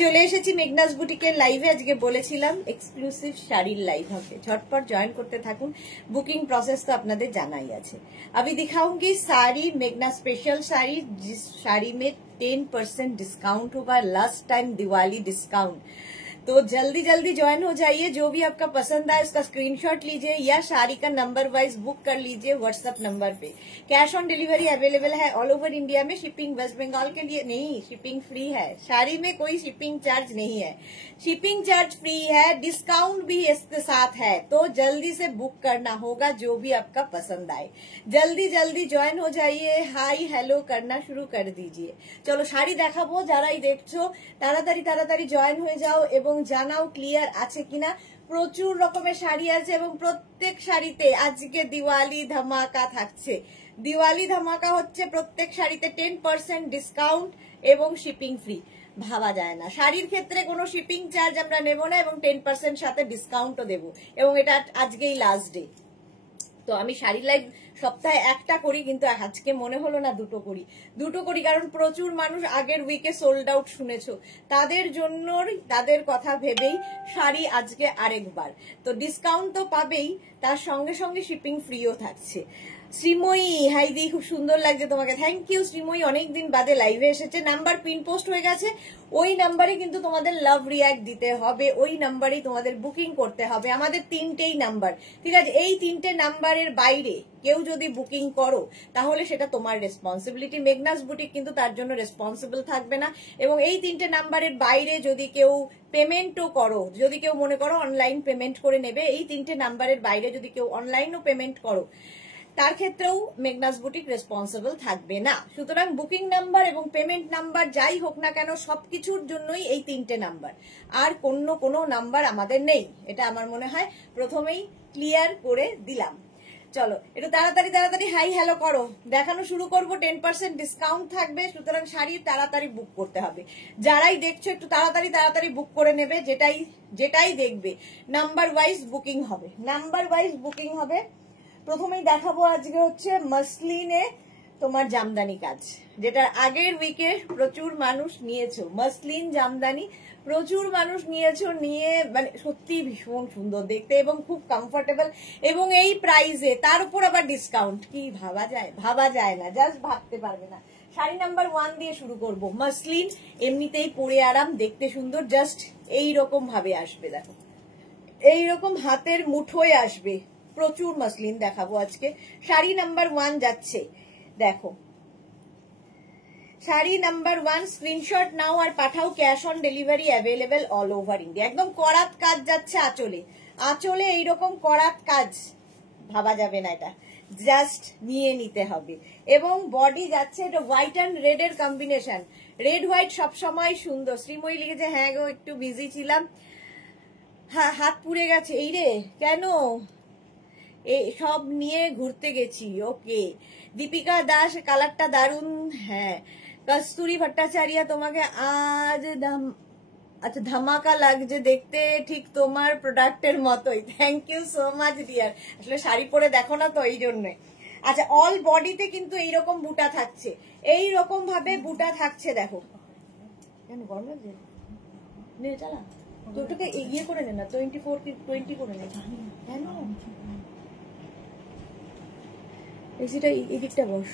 চলে এসেছি মেঘনাস বুটিকের লাইভে। আজকে বলেছিলাম এক্সক্লুসিভ শাড়ির লাইভ হবে, ঝটপট জয়েন করতে থাকুন। বুকিং প্রসেস তো আপনাদের জানাই আছে। अभी दिखाऊंगी साड़ी, मेघना स्पेशल साड़ी, जिस साड़ी में 10% डिस्काउंट होगा, लास्ट टाइम दिवाली डिस्काउंट। तो जल्दी जल्दी ज्वाइन हो जाइए। जो भी आपका पसंद आए उसका स्क्रीनशॉट लीजिए या साड़ी का नंबर वाइज बुक कर लीजिए व्हाट्सएप नंबर पे। कैश ऑन डिलीवरी अवेलेबल है ऑल ओवर इंडिया में। शिपिंग वेस्ट बंगाल के लिए नहीं, शिपिंग फ्री है। साड़ी में कोई शिपिंग चार्ज नहीं है, शिपिंग चार्ज फ्री है, डिस्काउंट भी इसके साथ है। तो जल्दी से बुक करना होगा जो भी आपका पसंद आए। जल्दी जल्दी ज्वाइन हो जाइए, हाई हेलो करना शुरू कर दीजिए। चलो শাড়ি দেখাবো, যারাই দেখছো তাড়াতাড়ি তাড়াতাড়ি জয়েন হয়ে যাও এবং জানাও ক্লিয়ার আছে কিনা। প্রচুর রকমের শাড়ি আছে এবং প্রত্যেক শাড়িতে আজকে দিওয়ালি ধামাকা থাকছে। দিওয়ালি ধামাকা হচ্ছে প্রত্যেক শাড়িতে 10% ডিসকাউন্ট এবং শিপিং ফ্রি। ভাবা যায় না, শাড়ির ক্ষেত্রে কোনো শিপিং চার্জ আমরা নেব না এবং 10% সাথে ডিসকাউন্টও দেবো। এবং এটা আজকেই লাস্ট ডে। তো আমি শাড়ি লাইভ সপ্তাহে একটা করি, কিন্তু আজকে মনে হলো না দুটো করি, কারণ প্রচুর মানুষ আগের উইকে সোল্ড আউট শুনেছো, তাদের জন্য তাদের কথা ভেবেই শাড়ি আজকে আরেকবার। তো ডিসকাউন্ট তো পাবেই, তার সঙ্গে সঙ্গে শিপিং ফ্রিও থাকছে। শ্রীময়ী হাইদি, খুব সুন্দর লাগছে তোমাকে, থ্যাংক ইউ শ্রীময়ী। অনেকদিন বাদে লাইভে এসেছে। নাম্বার পিন পোস্ট হয়ে গেছে, ওই নাম্বারে কিন্তু তোমাদের লাভ রিয়াক্ট দিতে হবে, ওই নাম্বারেই তোমাদের বুকিং করতে হবে। আমাদের 3টেই নাম্বার, ঠিক আছে? এই 3টে নাম্বারের বাইরে কেউ যদি বুকিং করো তাহলে সেটা তোমার রেসপন্সিবিলিটি। মেঘনাস বুটিক কিন্তু তার জন্য রেসপন্সিবল থাকবে না। এবং এই 3টে নাম্বারের বাইরে যদি কেউ পেমেন্টও করো, যদি কেউ মনে করো অনলাইন পেমেন্ট করে নেবে, এই 3টে নাম্বারের বাইরে যদি কেউ অনলাইনও পেমেন্ট করো তার ক্ষেত্রেও মেঘনাস বুটিক রেসপন্সিবল থাকবে না। সুতরাং বুকিং নাম্বার এবং পেমেন্ট নাম্বার যাই হোক না কেন, সবকিছুর জন্যই এই 3টে নাম্বার, আর কোনো নাম্বার আমাদের নেই। এটা আমার মনে হয় প্রথমেই ক্লিয়ার করে দিলাম। চলো একটু তাড়াতাড়ি তাড়াতাড়ি হাই হ্যালো করো, দেখানো শুরু করব। 10% ডিসকাউন্ট থাকবে, সুতরাং শাড়ি তাড়াতাড়ি বুক করতে হবে। যারাই দেখছো একটু তাড়াতাড়ি তাড়াতাড়ি বুক করে নেবে। যেটাই দেখবে নাম্বার ওয়াইজ বুকিং হবে, নাম্বার ওয়াইজ বুকিং হবে। প্রথমেই দেখাবো আজকে হচ্ছে মসলিনে তোমার জামদানি কাজ, যেটা আগের উইকে প্রচুর মানুষ নিয়েছো। মসলিন জামদানি প্রচুর মানুষ নিয়েছো, নিয়ে মানে সত্যি ভীষণ সুন্দর দেখতে এবং খুব কমফোর্টেবল, এবং এই প্রাইসে তার উপর আবার ডিসকাউন্ট। কি ভাবা যায় না, জাস্ট ভাবতে পারবে না। শাড়ি নাম্বার 1 দিয়ে শুরু করব। মসলিন এমনিতেই পরে আরাম, দেখতে সুন্দর, জাস্ট এইরকম ভাবে আসবে। দেখো এইরকম হাতের মুঠোয় আসবে। প্রচুর মসলিন দেখাবো আজকে। শাড়ি নাম্বার 1 যাচ্ছে, দেখো শাড়ি নাম্বার 1। স্ক্রিনশট নাও আর পাঠাও। Cash on delivery available all over India. একদম করাত কাজ যাচ্ছে আঁচলে এইরকম করাত কাজ, ভাবা যাবে না, এটা জাস্ট নিয়ে নিতে হবে। এবং বডি যাচ্ছে এটা হোয়াইট অ্যান্ড রেড এর কম্বিনেশন। রেড হোয়াইট সবসময় সুন্দর। শ্রীময়ী লিখেছে হ্যাঁ গো একটু বিজি ছিলাম, হ্যাঁ হাত পুড়ে গেছে। এই রে কেন, এই সব নিয়ে ঘুরতে গেছি। ওকে দীপিকা দাস, কালারটা দারুন। হ্যাঁ কস্তুরী ভট্টাচার্য, তোমাকে আজ আচ্ছা ধামাকা লাগছে দেখতে, ঠিক তোমার প্রোডাক্টের মতোই। Thank you so much dear. আসলে শাড়ি পরে দেখো না তো এই জন্য। আচ্ছা অল বডিতে কিন্তু এইরকম বুটা থাকছে, এইরকম ভাবে বুটা থাকছে। দেখো কেন গরম লাগছে, নে চালা তো ওটাকে এগিয়ে করে নে না, 24 কি 20 করে নে। কেন এসিটা এদিকটা বস।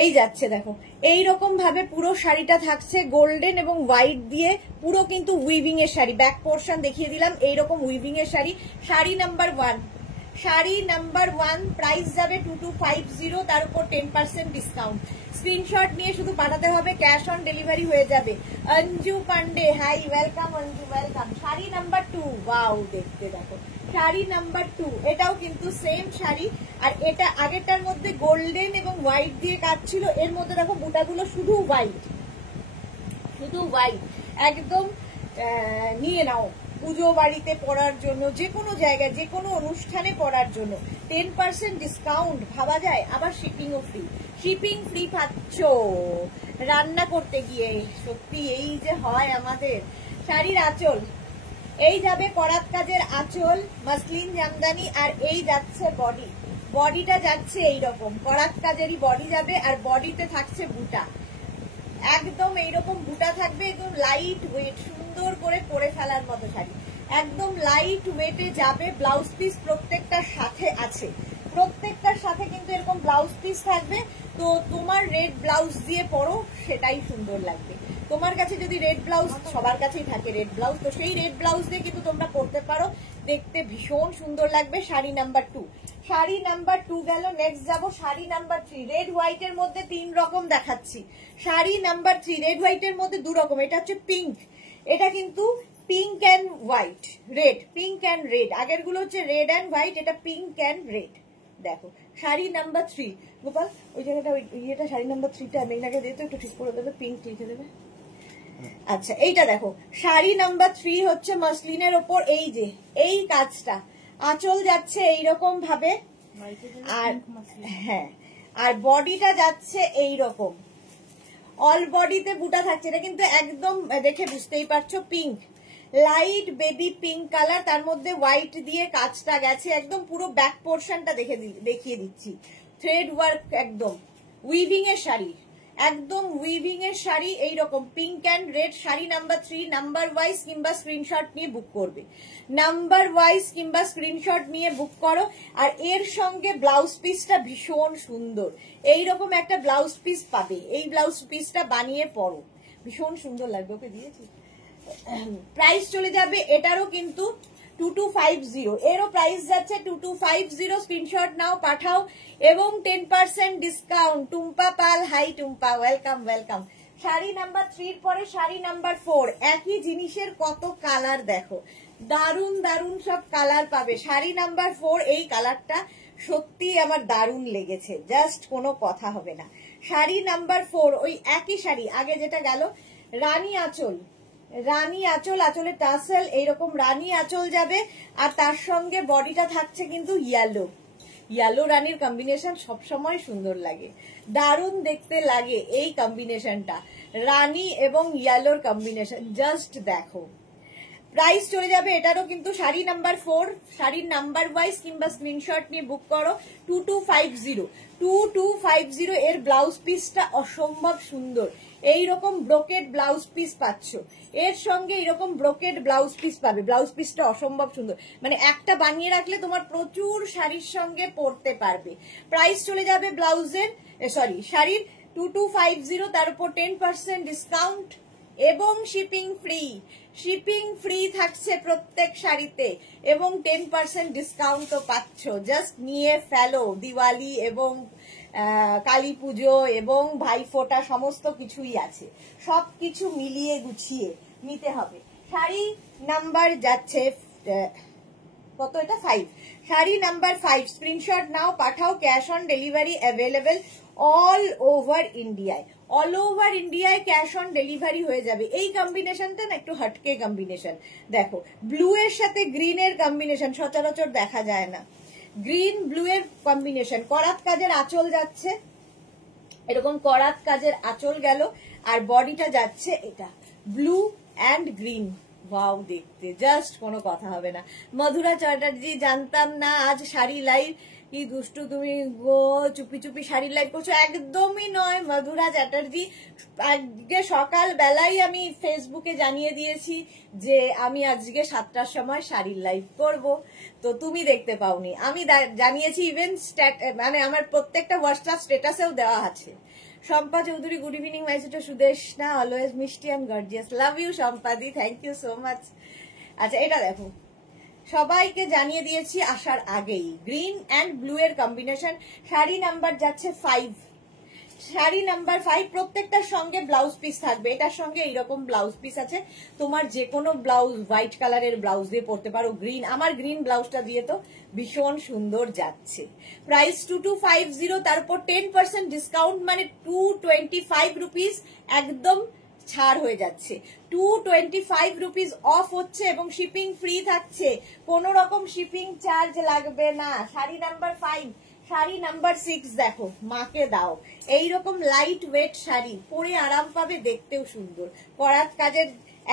এই যাচ্ছে দেখো এইরকম ভাবে পুরো শাড়িটা থাকছে গোল্ডেন এবং হোয়াইট দিয়ে, পুরো কিন্তু উইভিং এর শাড়ি। ব্যাক পোর্শন দেখিয়ে দিলাম, এইরকম উইভিং এর sari. Sari number 1, sari number 1 price যাবে 2250, তার উপর 10% ডিসকাউন্ট। স্ক্রিনশট নিয়ে শুধু পাঠাতে হবে, ক্যাশ অন ডেলিভারি হয়ে যাবে। Anju Pandey hi, welcome Anju, welcome. Sari number 2, wow দেখতে দেখো শাড়ি নাম্বার 2, এটাও কিন্তু সেম শাড়ি। আর এটা আগেরটার মধ্যে গোল্ডেন এবং হোয়াইট দিয়ে কাজ ছিল, এর মধ্যে দেখো বুটাগুলো শুধু হোয়াইট, একদম নিয়ে নাও পুজো বাড়িতে পরার জন্য, যে কোনো জায়গায় যে কোনো অনুষ্ঠানে পরার জন্য। 10% ডিসকাউন্ট, ভাবা যায়। আবার শিপিং ফ্রি পাচ্ছ রান্না করতে গিয়ে। সত্যি এই যে হয় আমাদের। শাড়ির আঁচল, এই যাবে করাত কাজের আঁচল মসলিন জামদানি, আর এই যাচ্ছে বডিটা যাচ্ছে এইরকম করাত কাজেরই বডি যাবে, আর বডিতে থাকছে বুটা। একদম এইরকম বুটা থাকবে, একদম লাইট ওয়েট, সুন্দর করে পরে ফেলার মতো শাড়ি, একদম লাইট ওয়েটে যাবে। ব্লাউজ পিস প্রত্যেকটার সাথে আছে, প্রত্যেকটার সাথে কিন্তু এরকম ব্লাউজ পিস থাকবে। তো তোমার রেড ব্লাউজ দিয়ে পরো, সেটাই সুন্দর লাগবে। তোমার কাছে যদি রেড ব্লাউজ, সবার কাছেই থাকে রেড ব্লাউজ, তো সেই রেড ব্লাউজ দিয়ে কিন্তু তোমরা পরতে পারো, দেখতে ভীষণ সুন্দর লাগবে। শাড়ি নাম্বার 2, শাড়ি নাম্বার 2 গেল। নেক্সট যাবো শাড়ি নাম্বার 3। রেড হোয়াইটের মধ্যে 3 রকম দেখাচ্ছি। শাড়ি নাম্বার 3 রেড হোয়াইটের মধ্যে 2 রকম। এটা হচ্ছে পিঙ্ক, এটা কিন্তু pink and white, red, pink and red. আগের গুলো হচ্ছে রেড অ্যান্ড হোয়াইট, এটা পিঙ্ক অ্যান্ড রেড। দেখো শাড়ি নাম্বার 3। গোপাল ওই জায়গাটা, ইয়েটা শাড়ি নাম্বার 3টা মেঘনাকে দিয়ে তো একটু ঠিক করে দেবে, পিঙ্ক লিখে দেবে। আচ্ছা এইটা দেখো, শাড়ি নাম্বার 3 হচ্ছে মাসলিনের ওপর এই যে এই কাজটা, আঁচল যাচ্ছে এইরকম ভাবে, আর হ্যাঁ, আর বডিটা যাচ্ছে এইরকম, অল বডিতে বুটা থাকছে। এটা কিন্তু একদম দেখে বুঝতেই পারছো pink, light baby pink colour, তার মধ্যে হোয়াইট দিয়ে কাজটা গেছে, একদম পুরো ব্যাক পোর্শনটা দেখিয়ে দিচ্ছি। থ্রেড ওয়ার্ক, একদম উইভিং এর শাড়ি, একদম উইভিং এর শাড়ি, এইরকম pink and red. Sari number 3 number wise কিংবা স্ক্রিনশট নিয়ে বুক করবে, নাম্বার ওয়াইজ কিংবা স্ক্রিনশট নিয়ে বুক করো। আর এর সঙ্গে ব্লাউজ পিসটা ভীষণ সুন্দর, এইরকম একটা ব্লাউজ পিস পাবে। এই ব্লাউজ পিসটা বানিয়ে পরো, ভীষণ সুন্দর লাগবে। ওকে দিয়েছি। প্রাইস চলে যাবে এটারও কিন্তু 2250, এরও প্রাইস যাচ্ছে 2250। স্ক্রিনশট নাও, পাঠাও, এবং 10% discount. Tumpa Pal, hi Tumpa, welcome welcome. Sari number 3 পরে শাড়ি নাম্বার 4, একই জিনিসের কত কালার দেখো, দারুন দারুন সব কালার পাবে। শাড়ি নাম্বার 4, এই কালারটা সত্যি আমার দারুন লেগেছে, জাস্ট কোনো কথা হবে না। শাড়ি নাম্বার 4, ওই একই শাড়ি, আগে যেটা গেল রানী আঁচল, রানী আঁচল, আঁচলের টাসেল এইরকম রানী আঁচল যাবে, আর তার সঙ্গে বডিটা থাকছে কিন্তু ইয়েলো, ইয়েলো রানীর কম্বিনেশন সবসময় সুন্দর লাগে, দারুণ দেখতে লাগে এই কম্বিনেশনটা, রানী এবং ইয়েলোর কম্বিনেশন, জাস্ট দেখো। প্রাইস চলে যাবে এটারও কিন্তু শাড়ি নাম্বার 4, শাড়ির নাম্বার ওয়াইজ কিংবা স্ক্রিনশট নিয়ে বুক করো 2250। এর ব্লাউজ পিসটা অসম্ভব সুন্দর, এইরকম ব্রোকেড ব্লাউজ পিস পাচ্ছ, এর সঙ্গে এইরকম ব্রোকেড ব্লাউজ পিস পাবে। ব্লাউজ পিসটা অসম্ভব সুন্দর, মানে একটা বানিয়ে রাখলে তোমার প্রচুর শাড়ির সঙ্গে পরতে পারবে। প্রাইস চলে যাবে ব্লাউজের, সরি শাড়ির 2250, তার উপর 10% ডিসকাউন্ট এবং শিপিং ফ্রি, শিপিং ফ্রি থাকছে প্রত্যেক শাড়িতে, এবং 10% ডিসকাউন্টও পাচ্ছ। জাস্ট নিয়ে ফেলো, দিওয়ালি এবং কালী পুজো এবং ভাইফোঁটা সমস্ত কিছুই আছে, সবকিছু মিলিয়ে গুছিয়ে নিতে হবে। শাড়ি নাম্বার যাচ্ছে কত, এটা 5, sari number 5। Screenshot now, Pathao, cash on delivery available all over ইন্ডিয়ায়, অল ওভার ইন্ডিয়ায় ক্যাশ অন ডেলিভারি হয়ে যাবে। এই কম্বিনেশনটা না একটু হটকে কম্বিনেশন, দেখো ব্লু এর সাথে গ্রিন এর কম্বিনেশন সচরাচর দেখা যায় না, গ্রিন ব্লু এর কম্বিনেশন। করাত কাজের আঁচল যাচ্ছে, এরকম করাত কাজের আঁচল গেল, আর বডিটা যাচ্ছে এটা ব্লু অ্যান্ড গ্রিন। ওয়াও, দেখতে জাস্ট কোনো কথা হবে না। মধুরা চ্যাটার্জি, জানতাম না আজ শাড়ি লাইভ, কি দুষ্টু তুমি গো, চুপি চুপি শাড়ির লাইভ করছো। একদমই নয় মধুরা চ্যাটার্জি, আজকে সকাল বেলাই আমি ফেসবুকে জানিয়ে দিয়েছি যে আমি আজকে 7টার সময় শাড়ির লাইভ করব, তো তুমি দেখতে পাওনি। আমি জানিয়েছি, ইভেন মানে আমার প্রত্যেকটা হোয়াটসঅ্যাপ স্ট্যাটাসেও দেওয়া আছে। Shampa Chowdhury, good evening my sister Sudeshna, always মিষ্টি অ্যান্ড গর্জিয়াস, লাভ ইউ শম্পাদি, থ্যাংক ইউ সো মাচ। আচ্ছা এটা দেখো, সবাইকে জানিয়ে দিয়েছি আসার আগেই, গ্রিন অ্যান্ড ব্লু এর কম্বিনেশন। শাড়ি নাম্বার যাচ্ছে 5, শাড়ি নাম্বার 5, প্রত্যেকটার সঙ্গে ব্লাউজ পিস থাকবে। এটার সঙ্গে এইরকম ব্লাউজ পিস আছে, তোমার যে কোনো ব্লাউজ হোয়াইট কালারের ব্লাউজ দিয়ে পরতে পারো। গ্রিন, আমার গ্রিন ব্লাউজটা দিয়ে তো ভীষণ সুন্দর যাচ্ছে। প্রাইস 2250, তারপর 10% ডিসকাউন্ট, মানে 225 রুপিস একদম ছাড় হয়ে যাচ্ছে, 225 রুপিস অফ হচ্ছে, এবং শিপিং ফ্রি থাকছে, কোনো রকম শিপিং চার্জ লাগবে না। শাড়ি নাম্বার 5, শাড়ি নাম্বার 6 দেখো, মাকে দাও, এইরকম লাইট ওয়েট শাড়ি, পরে আরাম পাবে, দেখতেও সুন্দর। করাত কাজের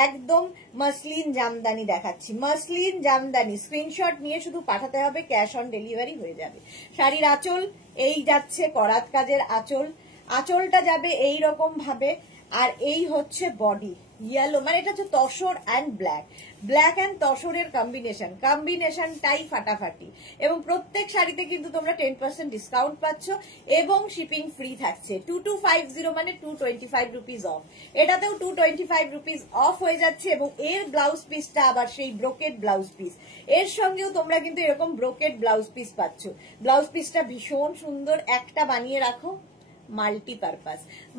একদম মসলিন জামদানি দেখাচ্ছি, মসলিন জামদানি। স্ক্রিনশট নিয়ে শুধু পাঠাতে হবে, ক্যাশ অন ডেলিভারি হয়ে যাবে। শাড়ির আঁচল এই যাচ্ছে করাত কাজের আঁচল, আঁচলটা যাবে এইরকম ভাবে, আর এই হচ্ছে বডি ইয়েলো, মানে এটা হচ্ছে tussar and black, black and তসরের কম্বিনেশনটাই ফাটাফাটি। এবং প্রত্যেক শাড়িতে কিন্তু তোমরা 10% ডিসকাউন্ট পাচ্ছ এবং শিপিং ফ্রি থাকছে। 2250 মানে 225 রুপিস অফ, এটাতেও 225 রুপিস অফ হয়ে যাচ্ছে। এবং এর ব্লাউজ পিসটা আবার সেই ব্রোকেড ব্লাউজ পিস, এর সঙ্গেও তোমরা কিন্তু এরকম ব্রোকেড ব্লাউজ পিস পাচ্ছ। ব্লাউজ পিসটা ভীষণ সুন্দর, একটা বানিয়ে রাখো,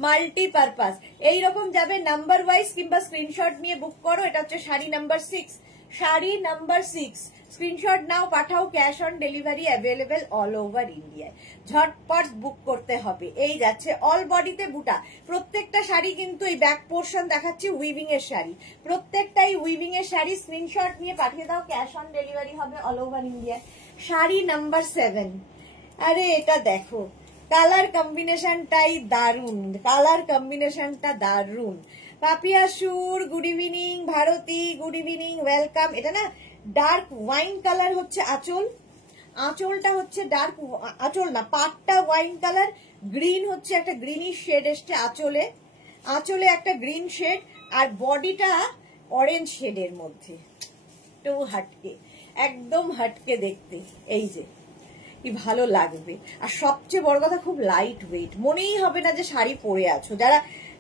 মাল্টিপারপাস এইরকম যাবে নাম্বার ওয়াইজ কিংবা স্ক্রিনশট নিয়ে বুক করো। এটা হচ্ছে sari number 6, screenshot now, Pathao, cash on delivery available all over ইন্ডিয়ায়, ঝটপট বুক করতে হবে। এই যাচ্ছে অল বডিতে বুটা, প্রত্যেকটা শাড়ি কিন্তু এই ব্যাক পোর্শন দেখাচ্ছি উইভিং এর শাড়ি, প্রত্যেকটাই উইভিং এর শাড়ি। স্ক্রিনশট নিয়ে পাঠিয়ে দাও, ক্যাশ অন ডেলিভারি হবে অল ওভার ইন্ডিয়ায়। শাড়ি নাম্বার 7, আরে এটা দেখো, কালার কম্বিনেশনটাই দারুন, Papiya Sur good evening, Bharati good evening, welcome. এটা না ডার্ক ওয়াইন কালার হচ্ছে আঁচলটা হচ্ছে ডার্ক, আঁচল না পাটটা ওয়াইন কালার, গ্রিন হচ্ছে একটা গ্রিনিশ শেড এসছে আঁচলে একটা গ্রিন শেড, আর বডিটা অরেঞ্জ শেডের মধ্যে, তো একদম হাটকে দেখতে। এই যে কি ভালো লাগবে, আর সবচেয়ে বড় কথা খুব লাইট ওয়েট, মনেই হবে না যে শাড়ি পরে আছো। যারা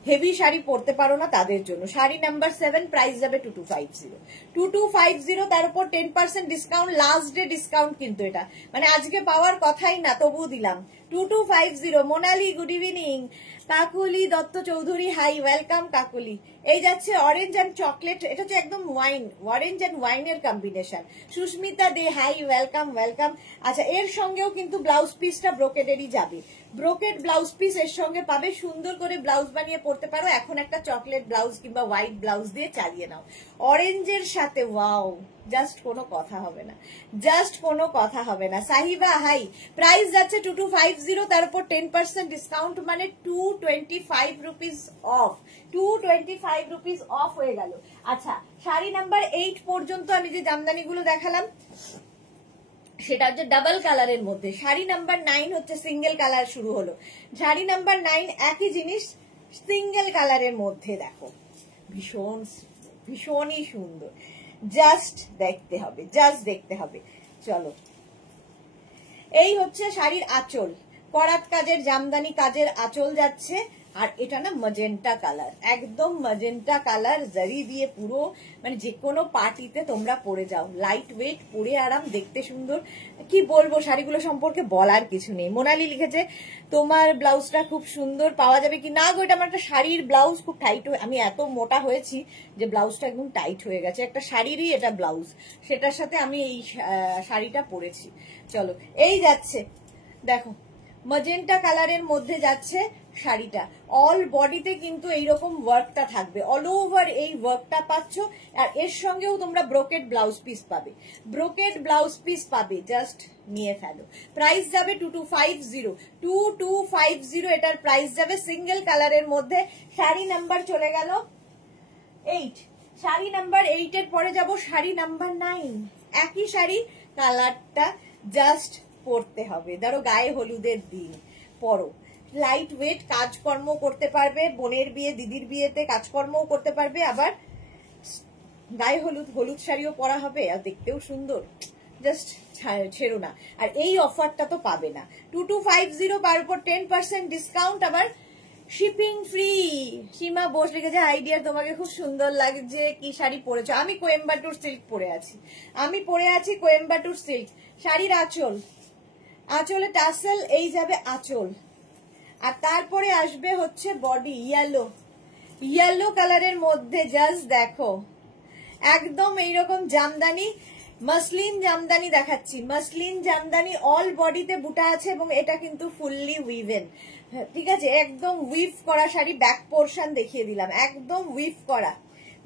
হেভি শাড়ি পরতে পারো না তাদের জন্য শাড়ি নাম্বার 7, প্রাইস যাবে 2250, তার উপর 10% ডিসকাউন্ট, লাস্ট ডে ডিসকাউন্ট কিন্তু এটা, মানে আজকে পাওয়ার কথাই না, তবুও দিলাম 2250। Monali good evening, Kakuli Dutta Chowdhury hi, welcome Kakuli. এই যাচ্ছে অরেঞ্জ অ্যান্ড চকলেট, এটা হচ্ছে একদম অরেঞ্জ অ্যান্ড ওয়াইনের combination. Susmita De hi, welcome. আচ্ছা, এর সঙ্গেও কিন্তু ব্লাউজ পিসটা ব্রোকেডেরই যাবে, ব্রোকেড ব্লাউজ পিস এর সঙ্গে পাবে, সুন্দর করে ব্লাউজ বানিয়ে পড়তে পারো। এখন একটা চকলেট ব্লাউজ কিংবা হোয়াইট ব্লাউজ দিয়ে চালিয়ে নাও অরেঞ্জের সাথে, ওয়াও, জাস্ট কোনো কথা হবে না। সাহিবা হাই, প্রাইস যাচ্ছে 2250, তার উপর 10% ডিসকাউন্ট, মানে 225 রুপিস অফ, 225 রুপিস অফ হয়ে গেল। আচ্ছা, শাড়ি নাম্বার 8 পর্যন্ত আমি যে জামদানিগুলো দেখালাম সেটা হচ্ছে ডাবল কালারের মধ্যে। শাড়ি নাম্বার 9 হচ্ছে সিঙ্গেল কালার শুরু হলো, শাড়ি নাম্বার 9 একই জিনিস সিঙ্গেল কালারের মধ্যে, দেখো ভীষণই সুন্দর, জাস্ট দেখতে হবে। চলো, এই হচ্ছে শাড়ির আঁচল, করাত কাজের জামদানি কাজের আঁচল যাচ্ছে। আর এটা না ম্যাজেন্টা কালার, একদম ম্যাজেন্টা কালার, জারি দিয়ে পুরো, মানে যে কোনো পার্টিতে তোমরা পরে যাও, লাইট ওয়েট, পরে আরাম, দেখতে সুন্দর। কি বলবো, শাড়িগুলো সম্পর্কে বলার কিছু নেই। মোনালি লিখেছে তোমার ব্লাউজটা খুব সুন্দর, পাওয়া যাবে কি না গো? এটা আমার একটা শাড়ির ব্লাউজ, খুব টাইট, আমি এত মোটা হয়েছি যে ব্লাউজটা একদম টাইট হয়ে গেছে, একটা শাড়িরই এটা ব্লাউজ, সেটার সাথে আমি এই শাড়িটা পরেছি। চলো, এই যাচ্ছে দেখো ম্যাজেন্টা কালারের মধ্যে যাচ্ছে শাড়িটা, অল বডিতে কিন্তু এইরকম ওয়ার্কটা থাকবে, অল ওভার এই ওয়ার্কটা পাচ্ছ। আর এর সঙ্গেও তোমরা ব্রোকেড ব্লাউজ পিস পাবে, জাস্ট নিয়ে ফেলো। প্রাইস যাবে 2250, এটার প্রাইস যাবে সিঙ্গেল কালারের মধ্যে। শাড়ি নাম্বার চলে গেল 8, শাড়ি নাম্বার 8 এর পরে যাব শাড়ি নাম্বার 9, একই শাড়ি, কালারটা জাস্ট পরতে হবে, ধরো গায়ে হলুদের দিন পরো, লাইট ওয়েট, কাজকর্ম করতে পারবে, বোনের বিয়ে দিদির বিয়েতে কাজকর্মও করতে পারবে, আবার গায়ে হলুদ শাড়িও পরা হবে, আর দেখতেও সুন্দর, জাস্ট ছেড়ো না। আর এই অফারটা তো পাবে না, 2250, তার উপর 10% ডিসকাউন্ট, আবার শিপিং ফ্রি। সীমা বোস লিখেছে আইডিয়া, তোমাকে খুব সুন্দর লাগছে, কি শাড়ি পরেছো? আমি কোয়েম্বাটুর সিল্ক পরে আছি, কোয়েম্বাটুর সিল্ক। শাড়ির আঁচলে টাসেল, এই যাবে আঁচল, আর তারপরে আসবে হচ্ছে বডি ইয়েলো কালারের মধ্যে, জাস্ট দেখো, একদম এইরকম জামদানি, মাসলিন জামদানি দেখাচ্ছি, মাসলিন জামদানি, অল বডিতে বুটা আছে এবং এটা কিন্তু ফুললি উইভেন, ঠিক আছে, একদম উইভ করা শাড়ি। ব্যাক পোর্শন দেখিয়ে দিলাম, একদম উইভ করা।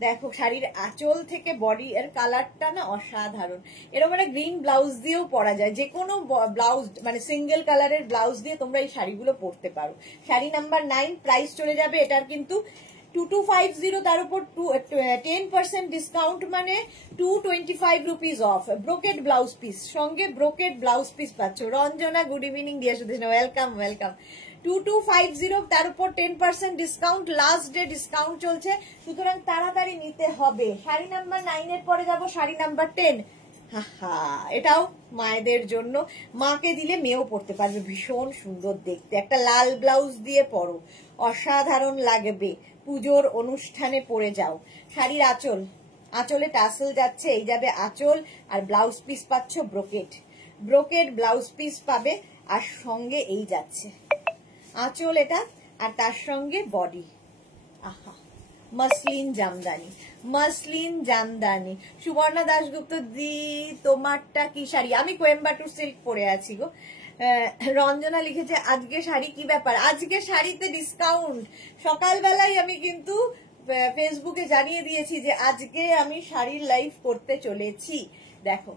দেখো শাড়ির আঁচল থেকে বডি এর কালারটা না অসাধারণ, এরকম একটা গ্রিন ব্লাউজ দিয়েও পরা যায়, যে কোনো ব্লাউজ, মানে সিঙ্গেল কালারের ব্লাউজ দিয়ে তোমরা এই শাড়িগুলো পরতে পারো। শাড়ি নাম্বার 9, প্রাইস চলে যাবে এটার কিন্তু 2250, তার উপর 10% ডিসকাউন্ট, মানে 225 rupees of, brocade blouse piece, সঙ্গে ব্রোকেড ব্লাউজ পিস পাচ্ছ। রঞ্জনা গুড ইভিনিং, দিয়া সুদেশ, ওয়েলকাম। 2250, তার উপর 10% ডিসকাউন্ট, লাস্ট ডে ডিসকাউন্ট চলছে, সুতরাং তাড়াতাড়ি নিতে হবে। শাড়ি নাম্বার 9 এর পরে যাব শাড়ি নাম্বার 10। এটাও মায়েদের জন্য, মাকে দিলে মেয়েও পরতে পারবে, ভীষণ সুন্দর দেখতে, একটা লাল ব্লাউজ দিয়ে পরো, অসাধারণ লাগবে, পুজোর অনুষ্ঠানে পরে যাও। শাড়ির আঁচল, আঁচলে টাসেল যাচ্ছে, এই যাবে আঁচল, আর ব্লাউজ পিস পাচ্ছ ব্রোকেট, ব্রোকেট ব্লাউজ পিস পাবে, আর সঙ্গে এই যাচ্ছে আঁচল এটা, আর তার সঙ্গে body. Muslin Jamdani, muslin Jamdani. Suborna Dasgupta di, তোমারটা কি শাড়ি? আমি কোয়েম্বাটুর সিল্ক পরে আছি গো। রঞ্জনা লিখেছে আজকে শাড়ি কি ব্যাপার? আজকে শাড়িতে ডিসকাউন্ট, সকালবেলায় আমি কিন্তু ফেসবুকে জানিয়ে দিয়েছি যে আজকে আমি শাড়ির লাইভ করতে চলেছি। দেখো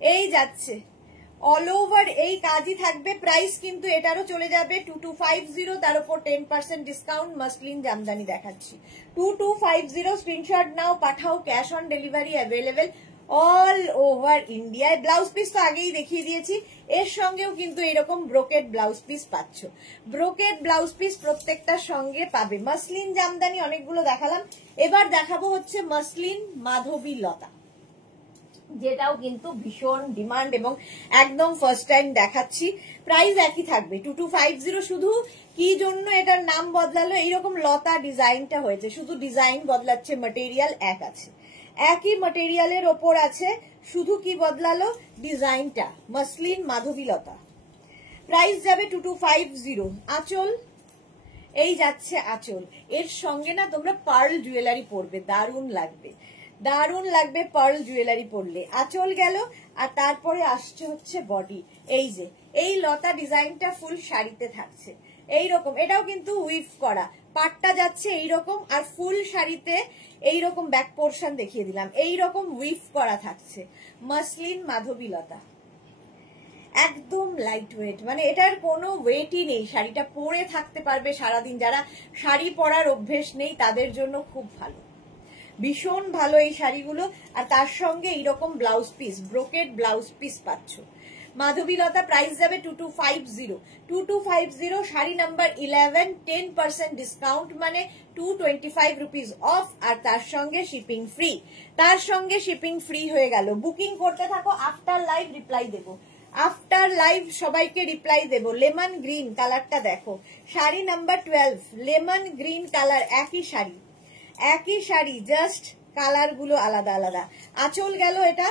এই যাচ্ছে অল ওভার, এই কাজই থাকবে, প্রাইস কিন্তু এটারও চলে যাবে 2250, তার উপর 10% ডিসকাউন্ট, মসলিন জামদানি দেখাচ্ছি 2250। Screenshot now, Pathao, cash on delivery available all over ইন্ডিয়ায়। ব্লাউজ পিস তো আগেই দেখিয়ে দিয়েছি, এর সঙ্গেও কিন্তু এরকম ব্রোকেট ব্লাউজ পিস পাচ্ছ, ব্রোকেট ব্লাউজ পিস প্রত্যেকটার সঙ্গে পাবে। মসলিন জামদানি অনেকগুলো দেখালাম, এবার দেখাবো হচ্ছে মসলিন মাধবী লতা, যেটাও কিন্তু ভীষণ ডিমান্ড এবং একদম ফার্স্ট টাইম দেখাচ্ছি। প্রাইস একই থাকবে 2250। শুধু কি জন্য এটার নাম বদলালো, এইরকম লতা ডিজাইনটা হয়েছে, শুধু ডিজাইন বদলাচ্ছে, মেটেরিয়াল এক আছে, একই মেটেরিয়ালের ওপর আছে, শুধু কি বদলালো ডিজাইনটা। মসলিন মাধবী লতা, প্রাইস যাবে 2250। আঁচল, এই যাচ্ছে আঁচল, এর সঙ্গে না তোমরা পার্ল জুয়েলারি পরবে, দারুণ লাগবে, দারুণ লাগবে পার্ল জুয়েলারি পরলে। আঁচল গেল, আর তারপরে আসছে হচ্ছে বডি। এই যে এই লতা ডিজাইনটা ফুল শাড়িতে থাকছে এইরকম, এটাও কিন্তু উইভ করা, পাটটা যাচ্ছে এইরকম, আর ফুল শাড়িতে এইরকম ব্যাক পোর্শন দেখিয়ে দিলাম, এইরকম উইভ করা থাকছে। মসলিন মাধবী লতা, একদম লাইট ওয়েট, মানে এটার কোনো ওয়েটই নেই, শাড়িটা পরে থাকতে পারবে সারাদিন। যারা শাড়ি পরার অভ্যেস নেই তাদের জন্য খুব ভালো, ভীষণ ভালো এই শাড়িগুলো। আর তার সঙ্গে এইরকম blouse piece, brocade blouse piece পাচ্ছ। মাধবীলতা, প্রাইস যাবে 2250, 2250। শাড়ি নাম্বার 11, 10% ডিসকাউন্ট, মানে 225 রুপিস অফ, আর তার সঙ্গে শিপিং ফ্রি, তার সঙ্গে শিপিং ফ্রি হয়ে গেল। বুকিং করতে থাকো, আফটার লাইভ রিপ্লাই দেবো, আফটার লাইভ সবাইকে রিপ্লাই দেবো। লেমন গ্রিন কালারটা দেখো, sari number 12, lemon green colour, একই শাড়ি, একই শাড়ি, জাস্ট কালার গুলো আলাদা আলাদা। আঁচল গেল, এটা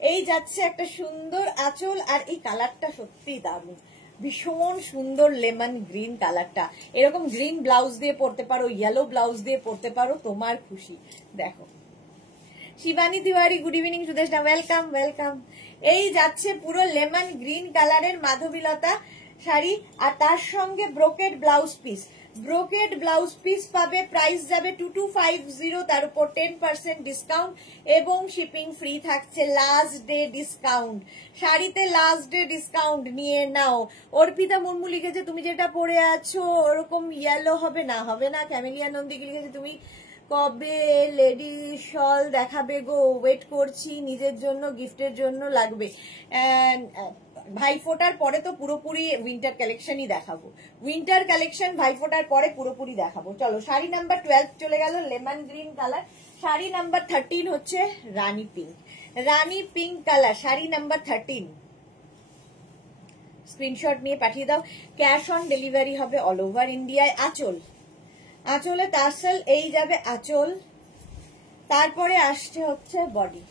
এই যাচ্ছে একটা সুন্দর আঁচল, আর এই কালারটা সত্যি দারুণ, ভীষণ সুন্দর লেমন গ্রিন কালারটা। এরকম গ্রিন ব্লাউজ দিয়ে পরতে পারো, ইয়েলো ব্লাউজ দিয়ে পরতে পারো, তোমার খুশি। দেখো Shivani Tiwari, good evening Sudeshna, welcome welcome. এই যাচ্ছে পুরো লেমন গ্রিন কালারের মাধবীলতা শাড়ি, আর তার সঙ্গে brocade blouse piece, brocade blouse piece পাবে, প্রাইস যাবে 2250, তার উপর 10% ডিসকাউন্ট এবং শিপিং ফ্রি থাকছে। লাস্ট ডে ডিসকাউন্ট, শাড়িতে লাস্ট ডে ডিসকাউন্ট, নিয়ে নাও। অর্পিতা মুর্মু লিখেছে তুমি যেটা পরে আছো ওরকম ইয়েলো হবে না, হবে না। ক্যামেলিয়া নন্দিকে লিখেছে তুমি কবে লেডি শল দেখাবে গো, ওয়েট করছি, নিজের জন্য গিফটের জন্য লাগবে। ভাইফোটার পরে তো পুরোপুরি উইন্টার কালেকশনই দেখাবো, উইন্টার কালেকশন ভাইফোটার পরে পুরোপুরি দেখাবো। চলো শাড়ি নাম্বার 12 চলে গেল, lemon green colour. Sari number 13 হচ্ছে rani pink, rani pink colour, sari number 13। Screenshot নিয়ে পাঠিয়ে দাও, ক্যাশ অন ডেলিভারি হবে অল ওভার ইন্ডিয়ায়। আঁচল, আঁচলে টার্সেল, এই যাবে আঁচল, তারপরে আসছে হচ্ছে বডি,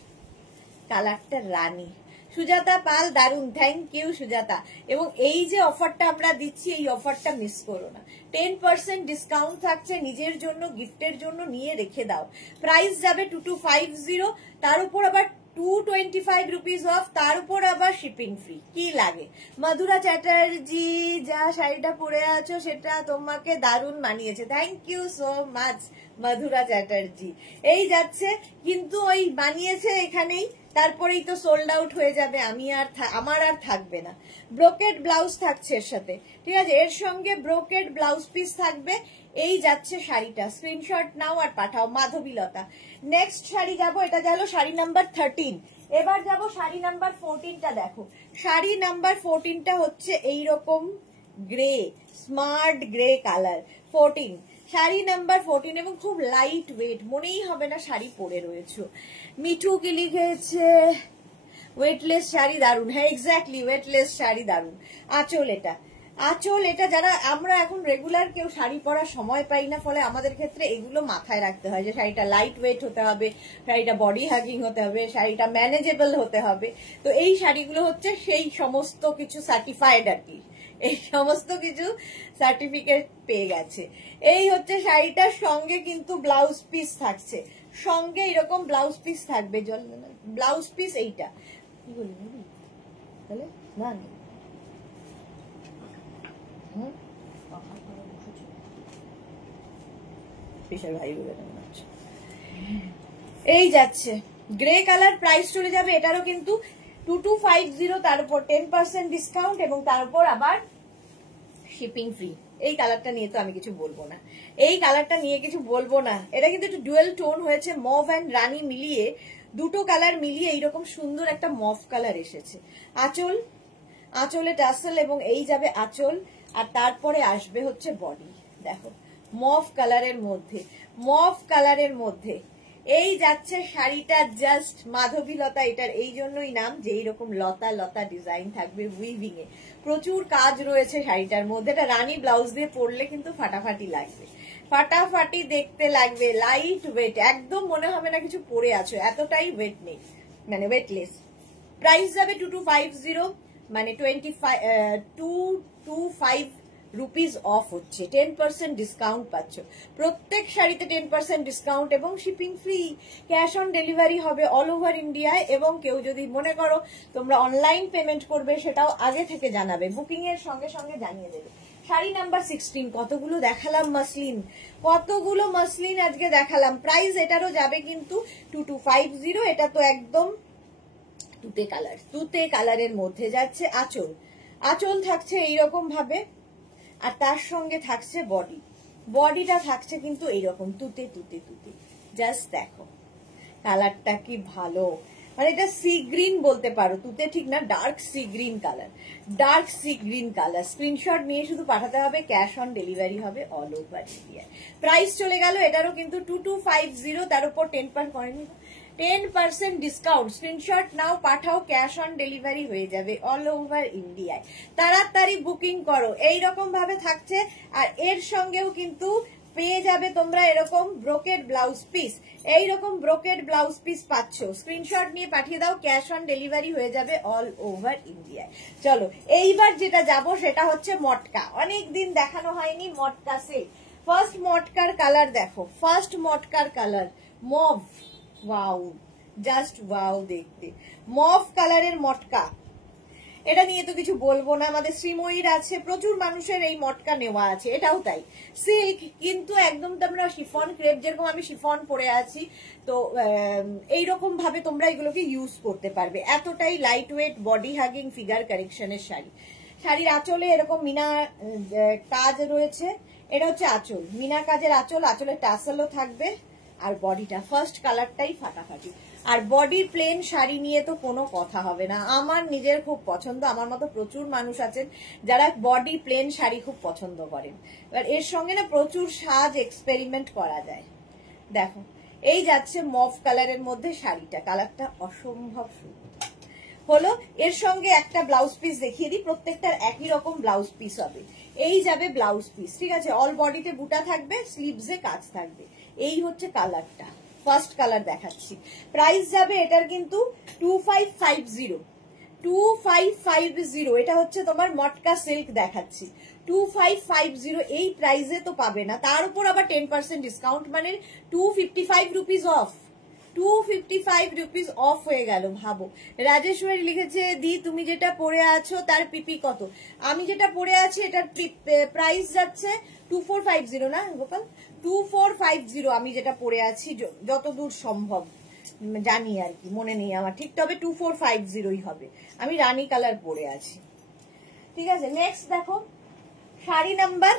কালারটা রানী। সুজাতা পাল, দারুন, থ্যাংক ইউ সুজাতা। এবং এই যে অফারটা আমরা দিচ্ছি, এই অফারটা মিস করো না, 10% ডিসকাউন্ট থাকছে, নিজের জন্য গিফটের জন্য নিয়ে রেখে দাও। প্রাইস যাবে 2250, তার উপর আবার 225 রুপিস অফ, তার উপর আবার শিপিং ফ্রি। কি লাগে? মধুরা চ্যাটার্জি, যা শাড়িটা পরে আছো সেটা তোমাকে দারুণ মানিয়েছে, thank you so much Madhura Chatterjee. এই যাচ্ছে, কিন্তু ওই বানিয়েছে এখানেই, তারপরেই তো সোল্ড আউট হয়ে যাবে, আমার আর থাকবে না। ব্রোকেট ব্লাউজ থাকছে এর সাথে, ঠিক আছে, এর সঙ্গে ব্রোকেট ব্লাউজ পিস থাকবে। এই যাচ্ছে শাড়িটা, স্ক্রিনশট নাও আর পাঠাও, মাধবীলতা। নেক্সট শাড়ি যাবো, এটা গেল শাড়ি নাম্বার 13। এবার যাব শাড়ি নাম্বার 14টা। দেখো শাড়ি নাম্বার 14টা হচ্ছে এইরকম grey, smart grey colour, 14, sari number 14 এবং খুব লাইট ওয়েট, মনেই হবে না শাড়ি পরে রয়েছে। মিঠু কি লিখেছে? ওয়েটলেস শাড়ি দারুন, হ্যাঁ এক্স্যাক্টলি ওয়েটলেস শাড়ি দারুন। আঁচল এটা, আঁচল এটা যারা আমরা এখন রেগুলার কেউ শাড়ি পরার সময় পাই না, ফলে আমাদের ক্ষেত্রে এগুলো মাথায় রাখতে হয় যে শাড়িটা লাইট ওয়েট হতে হবে, শাড়িটা বডি হাগিং হতে হবে, শাড়িটা ম্যানেজেবল হতে হবে। তো এই শাড়িগুলো হচ্ছে সেই সমস্ত কিছু সার্টিফাইড আর কি, এই সমস্ত কিছু সার্টিফিকেট পেয়ে গেছে। এই হচ্ছে শাড়িটার সঙ্গে কিন্তু ব্লাউজ পিস থাকছে, সঙ্গে এরকম ব্লাউজ পিস থাকবে, ব্লাউজ পিস এইটা কি বলি তাহলে না এই যাচ্ছে গ্রে কালার, প্রাইস চলে যাবে এটারও কিন্তু 2250, তার উপর 10% ডিসকাউন্ট এবং তার উপর আবার শিপিং ফ্রি। এই কালারটা নিয়ে তো আমি কিছু বলবো না, এই কালারটা নিয়ে কিছু বলবো না। এটা কিন্তু একটু ডুয়েল টোন হয়েছে, মভ অ্যান্ড রানী মিলিয়ে, দুটো কালার মিলিয়ে এইরকম সুন্দর একটা মভ কালার এসেছে। আঁচল, আঁচলে টাসেল এবং এই যাবে আঁচল, আর তারপরে আসবে হচ্ছে বডি। দেখো মভ কালারের মধ্যে, মভ কালারের মধ্যে এই যাচ্ছে শাড়িটা, জাস্ট মাধবীলতা এটার এই জন্যই নাম যে এইরকম লতা লতা ডিজাইন থাকবে উইভিং এ, প্রচুর কাজ রয়েছে শাড়িটার মধ্যে। এটা রানী ব্লাউজ দিয়ে পরলে কিন্তু ফাটাফাটি লাগবে, ফাটাফাটি দেখতে লাগবে, লাইট ওয়েট, একদম মনে হবে না কিছু পরে আছো, এতটাই ওয়েট নেই, মানে ওয়েটলেস। প্রাইস যাবে 2250, মানে 225 রুপিস অফ হচ্ছে, 10% ডিসকাউন্ট পাচ্ছ, প্রত্যেক শাড়িতে 10% ডিসকাউন্ট এবং shipping free, cash on delivery হবে অল ওভার ইন্ডিয়ায়। এবং কেউ যদি মনে করো তোমরা অনলাইন পেমেন্ট করবে সেটাও আগে থেকে জানাবে, বুকিং এর সঙ্গে সঙ্গে জানিয়ে দেবে। শাড়ি নাম্বার 16, কতগুলো দেখালাম মসলিন, কতগুলো মসলিন আজকে দেখালাম। প্রাইস এটারও যাবে কিন্তু 2250, এটা তো একদম তুতে কালার, তুতে কালারের মধ্যে যাচ্ছে। আঁচল, আঁচল থাকছে এইরকম ভাবে, আর তার সঙ্গে থাকছে বডি, বডিটা থাকছে কিন্তু এইরকম তুতে তুতে তুতে। জাস্ট দেখো কালারটা কি ভালো, মানে এটা সি গ্রিন বলতে পারো, তুতে ঠিক না, dark sea green colour, dark sea green colour. Screenshot নিয়ে শুধু পাঠাতে হবে, ক্যাশ অন ডেলিভারি হবে অল ওভার ইন্ডিয়া। প্রাইস চলে গেল এটারও কিন্তু 2250, তার উপর 10% discount. Screenshot now, Pathao, cash on delivery হয়ে যাবে অল ওভার ইন্ডিয়ায়। তাড়াতাড়ি বুকিং করো। এইরকম ভাবে থাকছে, আর এর সঙ্গেও কিন্তু পেয়ে যাবে তোমরা এরকম ব্রোকেড ব্লাউজ পিস, এইরকম ব্রোকেড ব্লাউজ পিস পাচ্ছ। স্ক্রিনশট নিয়ে পাঠিয়ে দাও, ক্যাশ অন ডেলিভারি হয়ে যাবে অল ওভার ইন্ডিয়ায়। চলো এইবার যেটা যাব সেটা হচ্ছে মটকা, অনেকদিন দেখানো হয়নি মটকা সেট। ফার্স্ট মটকার কালার দেখো, ফার্স্ট মটকার colour mauve, wow just wow দেখতে, মভ কালারের মটকা। এটা নিয়ে তো কিছু বলবো না, আমাদের শ্রীময়ীর আছে, প্রচুর মানুষের এই মটকা নেওয়া আছে, এটাও তাই। সিল্ক কিন্তু একদম তোমরা শিফন ক্রেপ, যেরকম আমি শিফন পরে আছি, তো এইরকম ভাবে তোমরা এগুলোকে ইউজ করতে পারবে, এতটাই light weight, body hugging, figure কারেকশনের শাড়ি। শাড়ির আঁচলে এরকম মিনা কাজ রয়েছে, এটা হচ্ছে আঁচল, মিনা কাজের আঁচল, আঁচলে টাসেলও থাকবে, আর বডিটা ফার্স্ট কালারটাই ফাটাফাটি। আর বডি প্লেন শাড়ি নিয়ে তো কোনো কথা হবে না, আমার নিজের খুব পছন্দ, আমার মতো প্রচুর মানুষ আছেন যারা বডি প্লেন শাড়ি খুব পছন্দ করেন। এবার এর সঙ্গে না প্রচুর সাজ এক্সপেরিমেন্ট করা যায়। দেখো এই যাচ্ছে মভ কালারের মধ্যে শাড়িটা, কালারটা অসম্ভব সুন্দর হলো। এর সঙ্গে একটা ব্লাউজ পিস দেখিয়ে দিই, প্রত্যেকটার একই রকম ব্লাউজ পিস হবে। এই যাবে ব্লাউজ পিস, ঠিক আছে, অল বডিতে বুটা থাকবে, স্লিভসে কাজ থাকবে। এই হচ্ছে কালারটা, ফার্স্ট কালার দেখাচ্ছি। প্রাইস যাবে এটার কিন্তু 2550, এটা হচ্ছে তোমার মটকা সিল্ক দেখাচ্ছি, 2550। এই প্রাইসে তো পাবে না, তার উপর আবার 10% ডিসকাউন্ট, মানে 255 রুপিস অফ, 255 রুপিস অফ হয়ে গেল। ভাবো, রাজেশ্বরী লিখেছে দি তুমি যেটা পরে আছো তার পিপি কত? আমি যেটা পরে আছি এটার প্রাইস যাচ্ছে 2450 না গোপাল, 2450 আমি যেটা পরে আছি, যতদূর সম্ভব জানি আর কি, মনে নেই আমার ঠিক, তবে 2450ই হবে। আমি রানী কালার পরে আছি, ঠিক আছে। নেক্সট দেখো শাড়ি নাম্বার,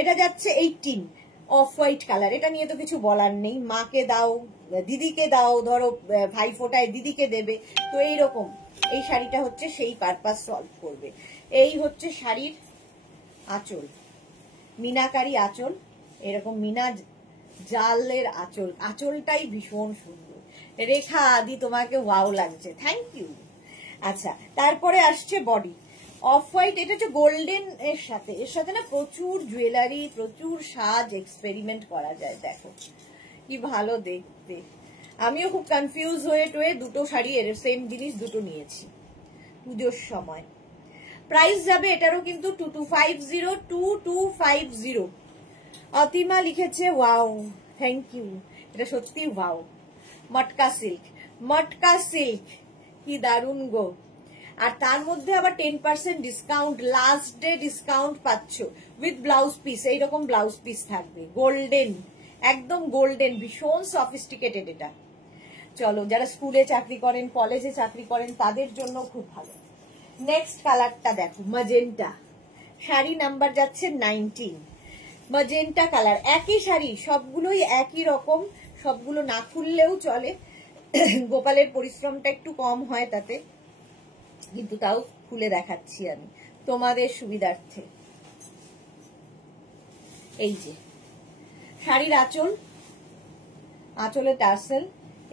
এটা যাচ্ছে 18, অফ হোয়াইট কালার। এটা নিয়ে তো কিছু বলার নেই, মাকে দাও, দিদিকে দাও, ধরো ভাই ফোটায় দিদিকে দেবে, তো এইরকম এই শাড়িটা হচ্ছে সেই পারপাস সলভ করবে। এই হচ্ছে শাড়ির আঁচল, মিনাকারি আঁচল, এরকম মিনা জালের আঁচল, আঁচলটাই ভীষণ সুন্দর। রেখা আদি তোমাকে ওয়াও লাগছে, থ্যাংক ইউ। আচ্ছা, তারপরে আসছে বডি অফ হোয়াইট, এটা হচ্ছে গোল্ডেন এর সাথে, এর সাথে না প্রচুর জুয়েলারি, প্রচুর সাজ এক্সপেরিমেন্ট করা যায়। দেখো কি ভালো দেখতে। আমিও খুব কনফিউজ হয়ে দুটো শাড়ি এর সেম জিনিস দুটো নিয়েছি পুজোর সময়। প্রাইস যাবে এটারও কিন্তু 2250, 2250। অতিমা লিখেছে ওয়াও, থ্যাংক ইউ, এটা সত্যি ওয়াও। মটকা সিল্ক, মটকা সিল্ক কি দারুন গো। আর তার মধ্যে আবার 10% ডিসকাউন্ট, লাস্ট ডে ডিসকাউন্ট পাচ্ছ উইথ ব্লাউজ পিস। এইরকম ব্লাউজ পিস থাকবে, গোল্ডেন, একদম গোল্ডেন, ভীষণ সফিস্টিকেটেড এটা। চলো, যারা স্কুলে চাকরি করেন, কলেজে চাকরি করেন, তাদের জন্য খুব ভালো। নেক্সট কালারটা দেখো, ম্যাজেন্টা, শাড়ি নাম্বার যাচ্ছে 19। ম্যাজেন্টা কালার, একই শাড়ি, সবগুলোই একই রকম, সবগুলো না খুললেও চলে। গোপালের পরিশ্রমটা একটু কম হয় তাতে, কিন্তু তাও খুলে দেখাচ্ছি আমি তোমাদের সুবিধার্থে। এই যে শাড়ির আঁচল, আঁচলে টার্সেল,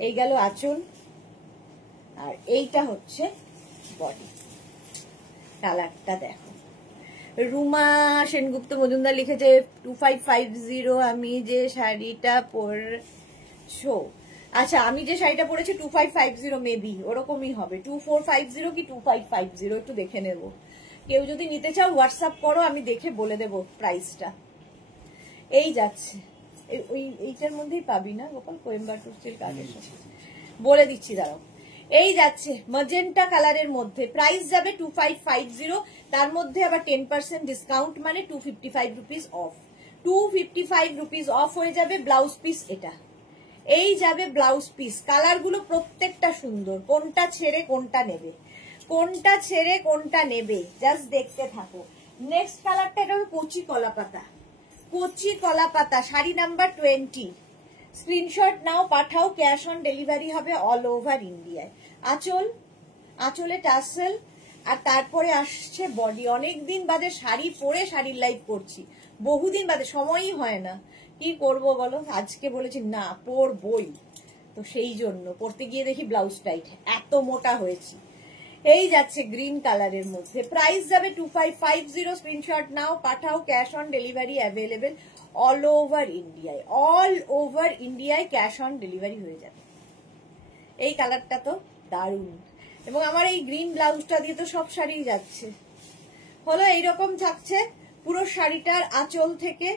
এই গেল আঁচল, আর এইটা হচ্ছে বডি। কালারটা দেখো। রুমা সেনগুপ্ত মজুমদার লিখেছে 2550 আমি যে শাড়িটা পরছো। আচ্ছা, আমি যে শাড়িটা পরেছি 2550, মেবি ওরকমই হবে, 2450 কি 2550, একটু দেখে নেব। কেউ যদি নিতে চাও হোয়াটসঅ্যাপ করো, আমি দেখে বলে দেবো প্রাইসটা। এই যাচ্ছে, এইটার মধ্যেই পাবি না গোপাল, কোয়েম্বাটুর সিল্ক আগের সাথে বলে দিচ্ছি, দাঁড়াও। এই যাচ্ছে ম্যাজেন্টা কালারের মধ্যে, প্রাইস যাবে 2550, তার মধ্যে আবার 10% ডিসকাউন্ট, মানে 255 রুপিস অফ, 255 রুপিস অফ হয়ে যাবে। ব্লাউজ পিস এটা, এই যাবে ব্লাউজ পিস। কালার গুলো প্রত্যেকটা সুন্দর, কোনটা ছেড়ে কোনটা নেবে, কোনটা ছেড়ে কোনটা নেবে, জাস্ট দেখতে থাকো। নেক্সট কালারটা, এটা কচি কলা পাতা, কচি কলা পাতা, sari number 20। Screenshot now, Pathao, cash on delivery হবে অল ওভার ইন্ডিয়ায়। আঁচল, আঁচলে টাসেল, আর তারপরে আসছে বডি। অনেকদিন বাদে শাড়ি পরে শাড়ির লাইভ করছি, বহুদিন বাদে, সময়ই হয় না, কি করব বলো। আজকে বলেছি না পরবই, তো সেই জন্য পরতে গিয়ে দেখি ব্লাউজ টাইট, এত মোটা হয়েছি। এই যাচ্ছে গ্রিন কালারের মধ্যে, প্রাইস যাবে 2550। Screenshot now, Pathao, cash on delivery available all over ইন্ডিয়ায়, অল ওভার ইন্ডিয়ায় ক্যাশ অন ডেলিভারি হয়ে যাবে। এই কালারটা তো দারুণ, এবং আমার এই গ্রিন ব্লাউজটা দিয়ে তো সব শাড়ি যাচ্ছে। হলো এইরকম থাকছে পুরো শাড়িটার আঁচল থেকে।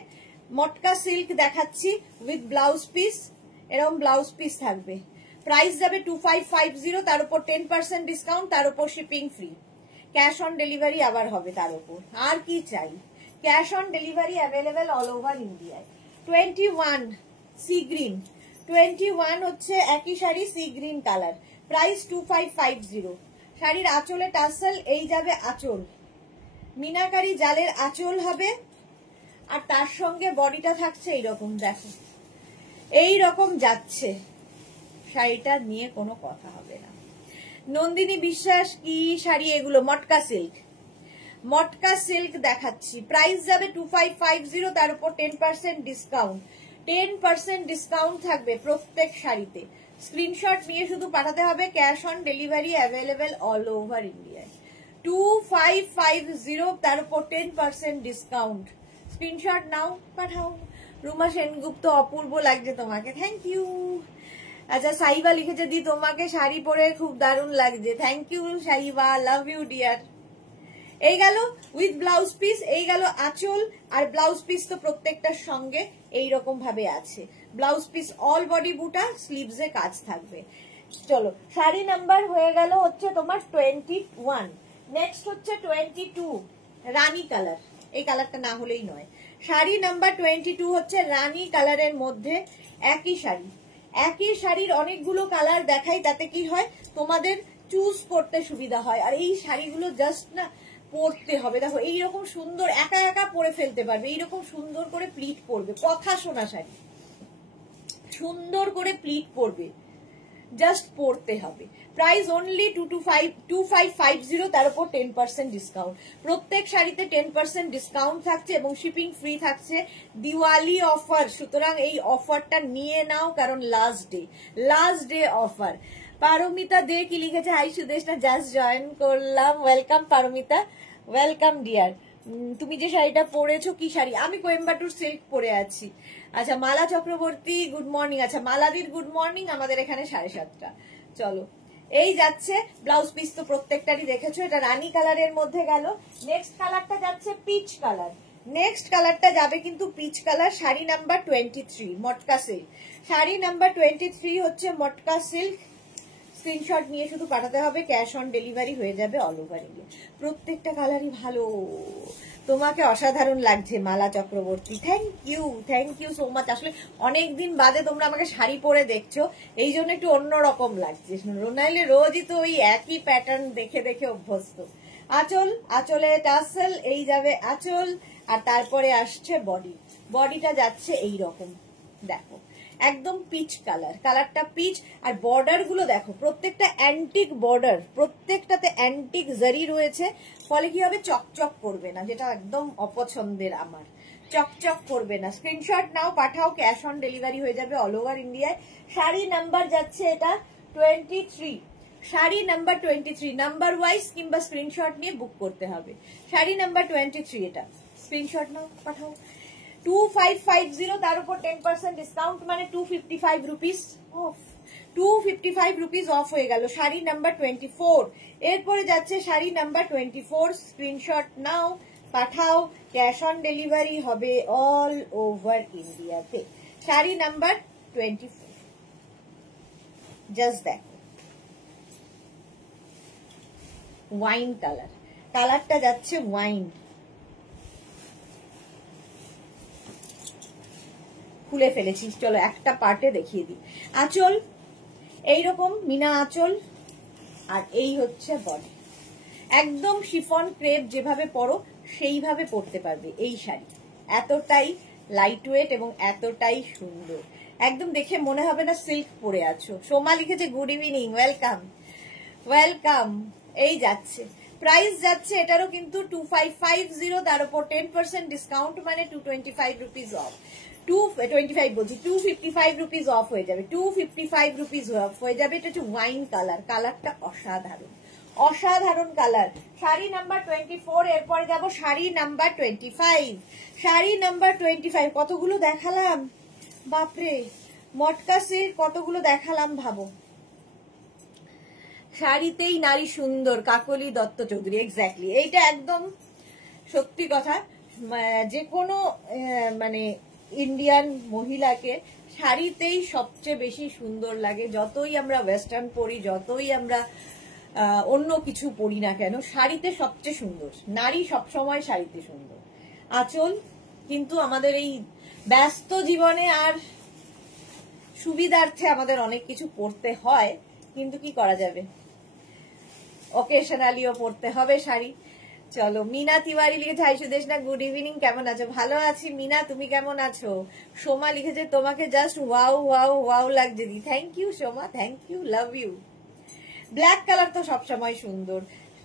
মটকা সিল্ক দেখাচ্ছি উইথ ব্লাউজ পিস, এরকম ব্লাউজ পিস থাকবে। প্রাইস যাবে 2550, তার উপর 10% ডিসকাউন্ট, তার উপর shipping free, cash on delivery আবার হবে তার উপর। আর কি চাই, cash on delivery available all over ইন্ডিয়ায়। 21 সি গ্রিন, 21 হচ্ছে একই sari, sea green colour, price 2550। শাড়ির আঁচলে টাসেল, এই যাবে আঁচল, মিনাকারি জালের আঁচল হবে, আর তার সঙ্গে বডিটা থাকছে এইরকম, দেখো এইরকম যাচ্ছে। শাড়িটা নিয়ে কোনো কথা হবে না। নন্দিনী বিশ্বাস, কি শাড়ি এগুলো? মটকা সিল্ক, মটকা সিল্ক দেখাচ্ছি, প্রাইস যাবে 2550, তার উপর 10% ডিসকাউন্ট, 10% ডিসকাউন্ট থাকবে প্রত্যেক শাড়িতে। স্ক্রিনশট নিয়ে শুধু পাঠাতে হবে, cash on delivery available all over ইন্ডিয়ায়। 2550, তার উপর 10% ডিসকাউন্ট। স্ক্রিনশট নাও, পাঠাও। রুমা সেনগুপ্ত, অপূর্ব লাগছে তোমাকে, থ্যাংক ইউ। আচ্ছা, সাইবা লিখেছে দি তোমাকে শাড়ি পরে খুব দারুণ লাগছে, thank you Saiba, love you dear. এই গেল উইথ ব্লাউজ পিস, এই গেল আঁচল, আর ব্লাউজ পিস তো প্রত্যেকটার সঙ্গে এইরকম ভাবে আছে। ব্লাউজ পিস অল বডি বুটা, স্লিভসে কাজ থাকবে। চলো, শাড়ি নাম্বার হয়ে গেল হচ্ছে তোমার 21। নেক্সট হচ্ছে 22 রানী কালার, এই কালারটা না হলেই নয়। শাড়ি নাম্বার 22 হচ্ছে রানী কালারের মধ্যে একই শাড়ি, একই শাড়ির অনেকগুলো কালার দেখাই, তাতে কি হয় তোমাদের চুজ করতে সুবিধা হয়। আর এই শাড়িগুলো জাস্ট না পরতে হবে, দেখো এইরকম সুন্দর, একা একা পরে ফেলতে পারবে, এইরকম সুন্দর করে প্লিট পরবে, কথা শোনা শাড়ি, সুন্দর করে প্লিট পরবে, জাস্ট পরতে হবে। প্রাইস অনলি 2550, তার উপর 10% ডিসকাউন্ট। প্রত্যেক শাড়িতে 10% ডিসকাউন্ট থাকছে এবং শিপিং ফ্রি থাকছে, দিওয়ালি অফার। সুতরাং এই অফারটা নিয়ে নাও, কারণ লাস্ট ডে অফার। পারমিতা দে কি লিখেছে, হাই সুদেশনা, জাস্ট জয়েন করলাম, ওয়েলকাম পারমিতা, ওয়েলকাম ডিয়ার। তুমি যে শাড়িটা পরেছো কি শাড়ি? আমি কোয়েম্বাটুর সিল্ক পরে আছি। আচ্ছা, মালা চক্রবর্তী গুড মর্নিং। আচ্ছা, মালাদির গুড মর্নিং, আমাদের এখানে 7:30। চলো, এই যাচ্ছে ব্লাউজ পিস তো প্রত্যেকটারই দেখেছো, এটা রানী কালারের মধ্যে গেল। নেক্সট কালারটা যাচ্ছে পিচ কালার, নেক্সট কালারটা যাবে কিন্তু পিচ কালার। শাড়ি নাম্বার 23 মটকা সিল্ক, শাড়ি নাম্বার 23 হচ্ছে মটকা সিল্ক। স্ক্রিনশট নিয়ে শুধু পাঠাতে হবে, ক্যাশ অন ডেলিভারি হয়ে যাবে অল ওভার ইন্ডিয়া। প্রত্যেকটা কালারই ভালো, তোমাকে অসাধারণ লাগছে Mala Chakraborty, thank you so much. আসলে অনেকদিন বাদে তোমরা আমাকে শাড়ি পরে দেখছো, এই জন্য একটু অন্যরকম লাগছে। নাইলে রোজই তো ওই একই প্যাটার্ন দেখে দেখে অভ্যস্ত। আঁচলে টাসেল, এই যাবে আঁচল, আর তারপরে আসছে বডিটা যাচ্ছে এই রকম, দেখো একদম পিচ কালার, কালারটা পিচ। আর বর্ডার গুলো দেখো, প্রত্যেকটা অ্যান্টিক বর্ডার, প্রত্যেকটাতে অ্যান্টিক জারি রয়েছে, ফলে কি হবে, চকচক করবে না, যেটা একদম অপছন্দের আমার, চকচক করবে না। Screenshot now, Pathao, cash on delivery হয়ে যাবে অল ওভার ইন্ডিয়ায়। শাড়ি নাম্বার যাচ্ছে এটা 23, শাড়ি নাম্বার 23, নাম্বার ওয়াইজ কিংবা স্ক্রিনশট নিয়ে বুক করতে হবে। শাড়ি নাম্বার 23, এটা স্ক্রিনশট নাও, পাঠাও। 2550, তার উপর 10% ডিসকাউন্ট, মানে 255 রুপিস অফ, 255 রুপিস অফ হয়ে গেল। শাড়ি নাম্বার 24, এরপরে যাচ্ছে sari number 24, screenshot now, Pathao, cash on delivery হবে অল ওভার ইন্ডিয়াতে। শাড়ি নাম্বার 24, জাস্ট দেখো ওয়াইন কালার, কালারটা যাচ্ছে ওয়াইন। খুলে ফেলেছি, চলো একটা পার্টে দেখিয়ে দিই। আঁচল এইরকম মিনা আঁচল, আর এই হচ্ছে বডি। একদম শিফন ক্রেপ, যেভাবে পরো সেইভাবে পরতে পারবে এই শাড়ি। এতটাই লাইট ওয়েট এবং এতটাই সুন্দর, একদম দেখে মনে হবে না সিল্ক পরে আছো। সোমা লিখেছে গুড ইভিনিং, ওয়েলকাম। এই যাচ্ছে, প্রাইস যাচ্ছে এটারও কিন্তু 2550, তার উপর 10% ডিসকাউন্ট, মানে 225 রুপিস অফ। 225 বলছি, 255 রুপিস অফ হয়ে যাবে, 255 রুপিস অফ হয়ে যাবে। এটা হচ্ছে ওয়াইন কালার, কালারটা অসাধারণ কালার। শাড়ি নাম্বার 24, এরপরে যাব শাড়ি নাম্বার 25। শাড়ি নাম্বার 25, কতগুলো দেখালাম বাপরে, মটকা সিল্ক কতগুলো দেখালাম ভাবো। শাড়িতেই নারী সুন্দর, কাকলি দত্ত চৌধুরী, এক্স্যাক্টলি, এইটা একদম সত্যি কথা। যে কোনো মানে ইন্ডিয়ান মহিলাকে শাড়িতেই সবচেয়ে বেশি সুন্দর লাগে। যতই আমরা ওয়েস্টার্ন পরি, যতই আমরা অন্য কিছু পরি না কেন, শাড়িতে সবচেয়ে সুন্দর নারী, সবসময় শাড়িতে সুন্দর। আঁচল কিন্তু আমাদের এই ব্যস্ত জীবনে আর সুবিধার্থে আমাদের অনেক কিছু পরতে হয়, কিন্তু কি করা যাবে, অকেশনালিও পরতে হবে শাড়ি। চলো, মিনা তিওয়ারি লিখেছে হাই সুদেশনা, গুড ইভিনিং, কেমন আছো? ভালো আছি মিনা, তুমি কেমন আছো? সোমা লিখেছে তোমাকে জাস্ট ওয়াও লাগছে di, thank you Soma, thank you, love you. Black colour তো সবসময় সুন্দর,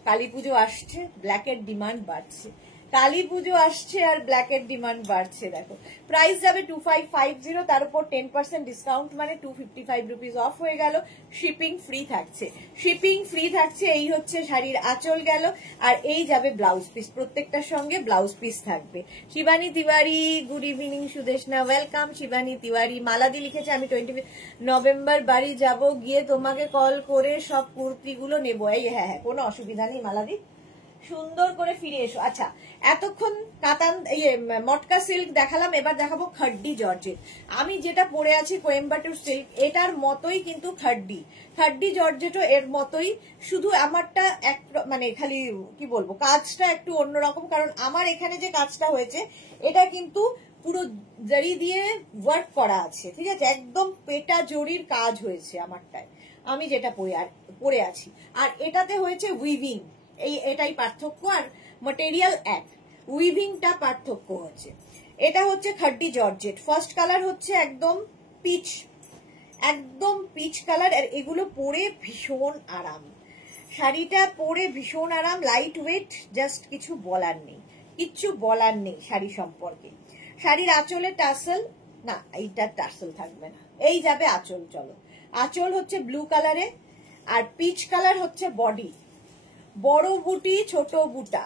কালী পুজো আসছে, ব্ল্যাকের ডিমান্ড বাড়ছে, কালী পুজো আসছে আর ব্ল্যাকের ডিমান্ড বাড়ছে। দেখো প্রাইস যাবে 2550, তার উপর 10% ডিসকাউন্ট, মানে 255 রুপিস অফ হয়ে গেল। শিপিং ফ্রি থাকছে। এই হচ্ছে শাড়ির আঁচল গেল, আর এই যাবে ব্লাউজ পিস, প্রত্যেকটার সঙ্গে ব্লাউজ পিস থাকবে। Shivani Tiwari good evening Sudeshna, welcome Shivani Tiwari. মালাদি লিখেছে আমি 20 নভেম্বর বাড়ি যাব, গিয়ে তোমাকে কল করে সব কুর্তিগুলো নেবো। এই হ্যাঁ, কোনো অসুবিধা নেই মালাদি, সুন্দর করে ফিরে এসো। আচ্ছা, এতক্ষণ কাতান মটকা সিল্ক দেখালাম, এবার দেখাবো খাড্ডি জর্জেট। আমি যেটা পরে আছি কোয়েম্বাটুর সিল্ক, এটার মতোই কিন্তু খাড্ডি জর্জেটও এর মতোই, শুধু আমারটা এক মানে খালি কি বলবো, কাজটা একটু অন্যরকম, কারণ আমার এখানে যে কাজটা হয়েছে এটা কিন্তু পুরো জরি দিয়ে ওয়ার্ক করা আছে, ঠিক আছে, একদম পেটা জরির কাজ হয়েছে আমারটায়, আমি যেটা পরে আছি। আর এটাতে হয়েছে উইভিং, এটাই পার্থক্য, আর ম্যাটেরিয়াল এক, উইভিংটা পার্থক্য হচ্ছে। এটা হচ্ছে খাড্ডি জর্জেট, ফার্স্ট কালার হচ্ছে একদম পিচ, একদম পিচ কালার, আর এগুলো পরে ভীষণ আরাম, শাড়িটা পরে ভীষণ আরাম, লাইট ওয়েট, জাস্ট কিছু বলার নেই, কিচ্ছু বলার নেই শাড়ি সম্পর্কে। শাড়ির আঁচলে টাসেল, না এইটার টাসেল থাকবে না, এই যাবে আঁচল। চলো, আঁচল হচ্ছে ব্লু কালারে, আর পিচ কালার হচ্ছে বডি, বড় বুটি ছোট বুটা,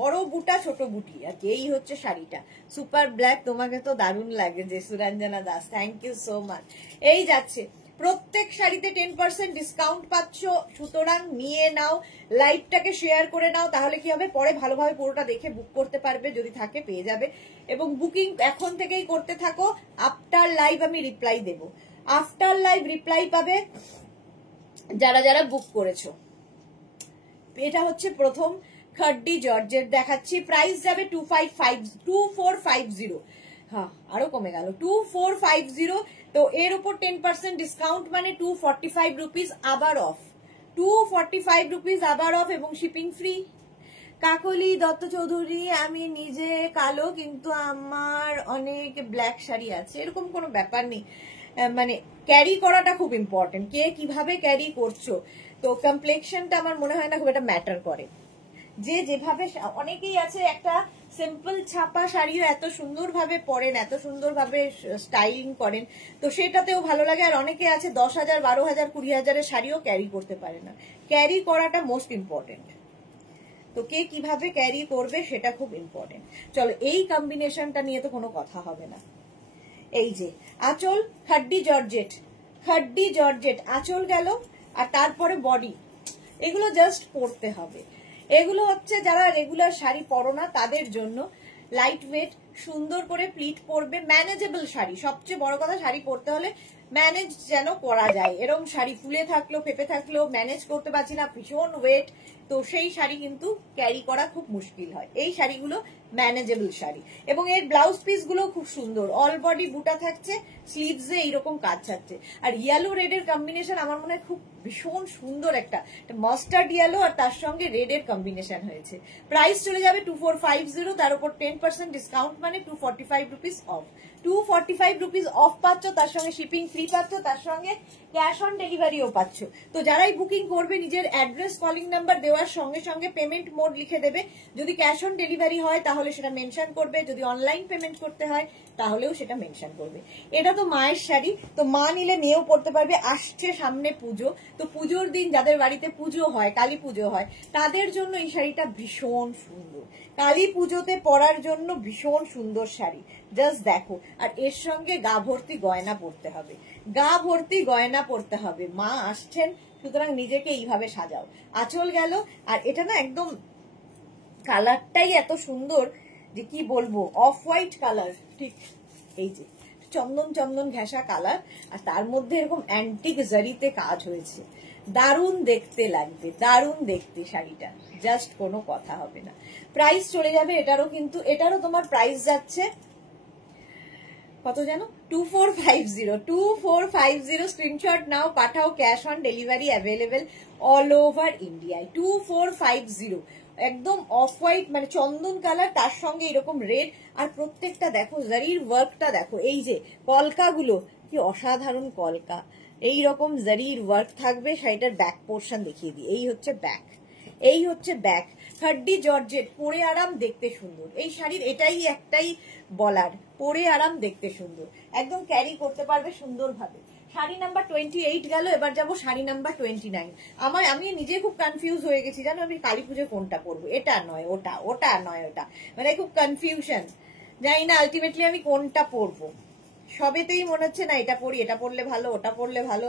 বড় বুটা ছোট বুটি, আর এই হচ্ছে শাড়িটা। সুপার ব্ল্যাক, তোমাকে তো দারুণ লাগে যে Suranjana Das, thank you so much. এই যাচ্ছে, প্রত্যেক শাড়িতে 10% ডিসকাউন্ট পাচ্ছ, সুতরাং নিয়ে নাও, লাইভটাকে শেয়ার করে নাও, তাহলে কি হবে, পরে ভালোভাবে পুরোটা দেখে বুক করতে পারবে, যদি থাকে পেয়ে যাবে। এবং বুকিং এখন থেকেই করতে থাকো, আফটার লাইভ আমি রিপ্লাই দেব, আফটার লাইভ রিপ্লাই পাবে যারা যারা বুক করেছো। এটা হচ্ছে প্রথম খাড্ডি জর্জেট দেখাচ্ছি, প্রাইস যাবে 2450, হ্যাঁ আরো কমে গেল, 2450। তো এর উপর 10% ডিসকাউন্ট মানে 245 রুপিস আবার অফ, 245 রুপিস আবার অফ, এবং শিপিং ফ্রি। কাকলি দত্ত চৌধুরী, আমি নিজে কালো কিন্তু আমার অনেক ব্ল্যাক শাড়ি আছে, এরকম কোনো ব্যাপার নেই, মানে ক্যারি করাটা খুব ইম্পর্টেন্ট, কে কিভাবে ক্যারি করছো। তো কমপ্লেক্সনটা আমার মনে হয় না খুব একটা ম্যাটার করে, যে যেভাবে, অনেকেই আছে একটা সিম্পল ছাপা শাড়িও এত সুন্দরভাবে পরেন, এত সুন্দরভাবে স্টাইলিং করেন, তো সেটাতেও ভালো লাগে। আর অনেকে আছে 10,000, 12,000, 20,000-এর শাড়িও ক্যারি করতে পারে না, ক্যারি করাটা মোস্ট ইম্পর্টেন্ট। তো কে কিভাবে ক্যারি করবে সেটা খুব ইম্পর্টেন্ট। চলো, এই কম্বিনেশনটা নিয়ে তো কোনো কথা হবে না। এই যে আঁচল, খাড্ডি জর্জেট, খাড্ডি জর্জেট আঁচল গেল, আর তারপরে বডি, এগুলো জাস্ট পরতে হবে। এগুলো হচ্ছে যারা রেগুলার শাড়ি পরো না তাদের জন্য, লাইট ওয়েট, সুন্দর করে প্লিট পরবে, ম্যানেজেবল শাড়ি। সবচেয়ে বড় কথা, শাড়ি পরতে হলে ম্যানেজ যেন করা যায়, এরকম শাড়ি ফুলে থাকলো ফেপে থাকলো ম্যানেজ করতে পারছি না, ভীষণ ওয়েট, তো সেই শাড়ি কিন্তু ক্যারি করা খুব মুশকিল হয়। এই শাড়িগুলো ম্যানেজেবল শাড়ি, এবং এর ব্লাউজ পিস গুলো খুব সুন্দর, অল বডি বুটা থাকছে, স্লিভসে এইরকম কাজ থাকছে, আর ইয়েলো রেডের কম্বিনেশন আমার মনে হয় খুব ভীষণ সুন্দর, একটা মাস্টার্ড ইয়েলো আর তার সঙ্গে রেডের কম্বিনেশন হয়েছে। প্রাইস চলে যাবে 2450, তার উপর 10% ডিসকাউন্ট মানে 245 রুপিস অফ, 245 রুপিস অফ পাচ্ছ, তার সঙ্গে শিপিং ফ্রি পাচ্ছ, তার সঙ্গে ক্যাশ অন ডেলিভারিও পাচ্ছ। তো যারাই বুকিং করবে নিজের অ্যাড্রেস কলিং নাম্বার দেওয়ার সঙ্গে সঙ্গে পেমেন্ট মোড লিখে দেবে, যদি ক্যাশ অন ডেলিভারি হয় তাহলে সেটা মেনশন করবে, যদি অনলাইন পেমেন্ট করতে হয় তাহলেও সেটা মেনশন করবে। এটা তো মায়ের শাড়ি, তো মা নিলে মেয়েও পড়তে পারবে, আসছে সামনে পুজো, তো পুজোর দিন যাদের বাড়িতে পুজো হয়, কালী পুজো হয়, তাদের জন্য এই শাড়িটা ভীষণ সুন্দর, কালী পুজোতে পরার জন্য ভীষণ সুন্দর শাড়ি, জাস্ট দেখো। আর এর সঙ্গে গা ভর্তি গয়না পরতে হবে, গা ভর্তি গয়না পরতে হবে, মা আসছেন, সুতরাং নিজেকে এইভাবে সাজাও। আঁচল গেল, আর এটা না একদম কালারটাই এত সুন্দর যে কি বলবো, অফ হোয়াইট কালার, ঠিক এই যে চন্দন চন্দন ঘেঁষা কালার, আর তার মধ্যে এরকম অ্যান্টিক জারিতে কাজ হয়েছে, দারুণ দেখতে লাগবে, দারুণ দেখতে শাড়িটা, জাস্ট কোনো কথা হবে না। প্রাইস চলে যাবে এটারও, কিন্তু এটারও তোমার প্রাইস যাচ্ছে কত জানো, 2450, screenshot now, Pathao, cash on delivery available all over ইন্ডিয়ায়। 2450, একদম অফ হোয়াইট মানে চন্দন কালার, তার সঙ্গে এরকম রেড, আর প্রত্যেকটা দেখো জারির ওয়ার্কটা দেখো, এই যে কলকাগুলো কি অসাধারণ কলকা, এই রকম জারির ওয়ার্ক থাকবে। শাড়িটার ব্যাক পোর্শন দেখিয়ে দিই, এই হচ্ছে ব্যাক, এই হচ্ছে ব্যাক, খাড্ডি জর্জেট, পরে আরাম, দেখতে সুন্দর। এই শাড়ির এটাই একটাই বলার, পরে আরাম, দেখতে সুন্দর, একদম ক্যারি করতে পারবে সুন্দরভাবে। শাড়ি নাম্বার 28 গেল, এবার যাবো শাড়ি নাম্বার 29। আমি নিজে খুব কনফিউজ হয়ে গেছি জানো, আমি কালী পুজো কোনটা পরবো, এটা নয় ওটা, ওটা নয় ওটা, মানে খুব কনফিউশন, জানি না আলটিমেটলি আমি কোনটা পরবো। সবেতেই মনে হচ্ছে না এটা পরি, এটা পরলে ভালো, ওটা পরলে ভালো।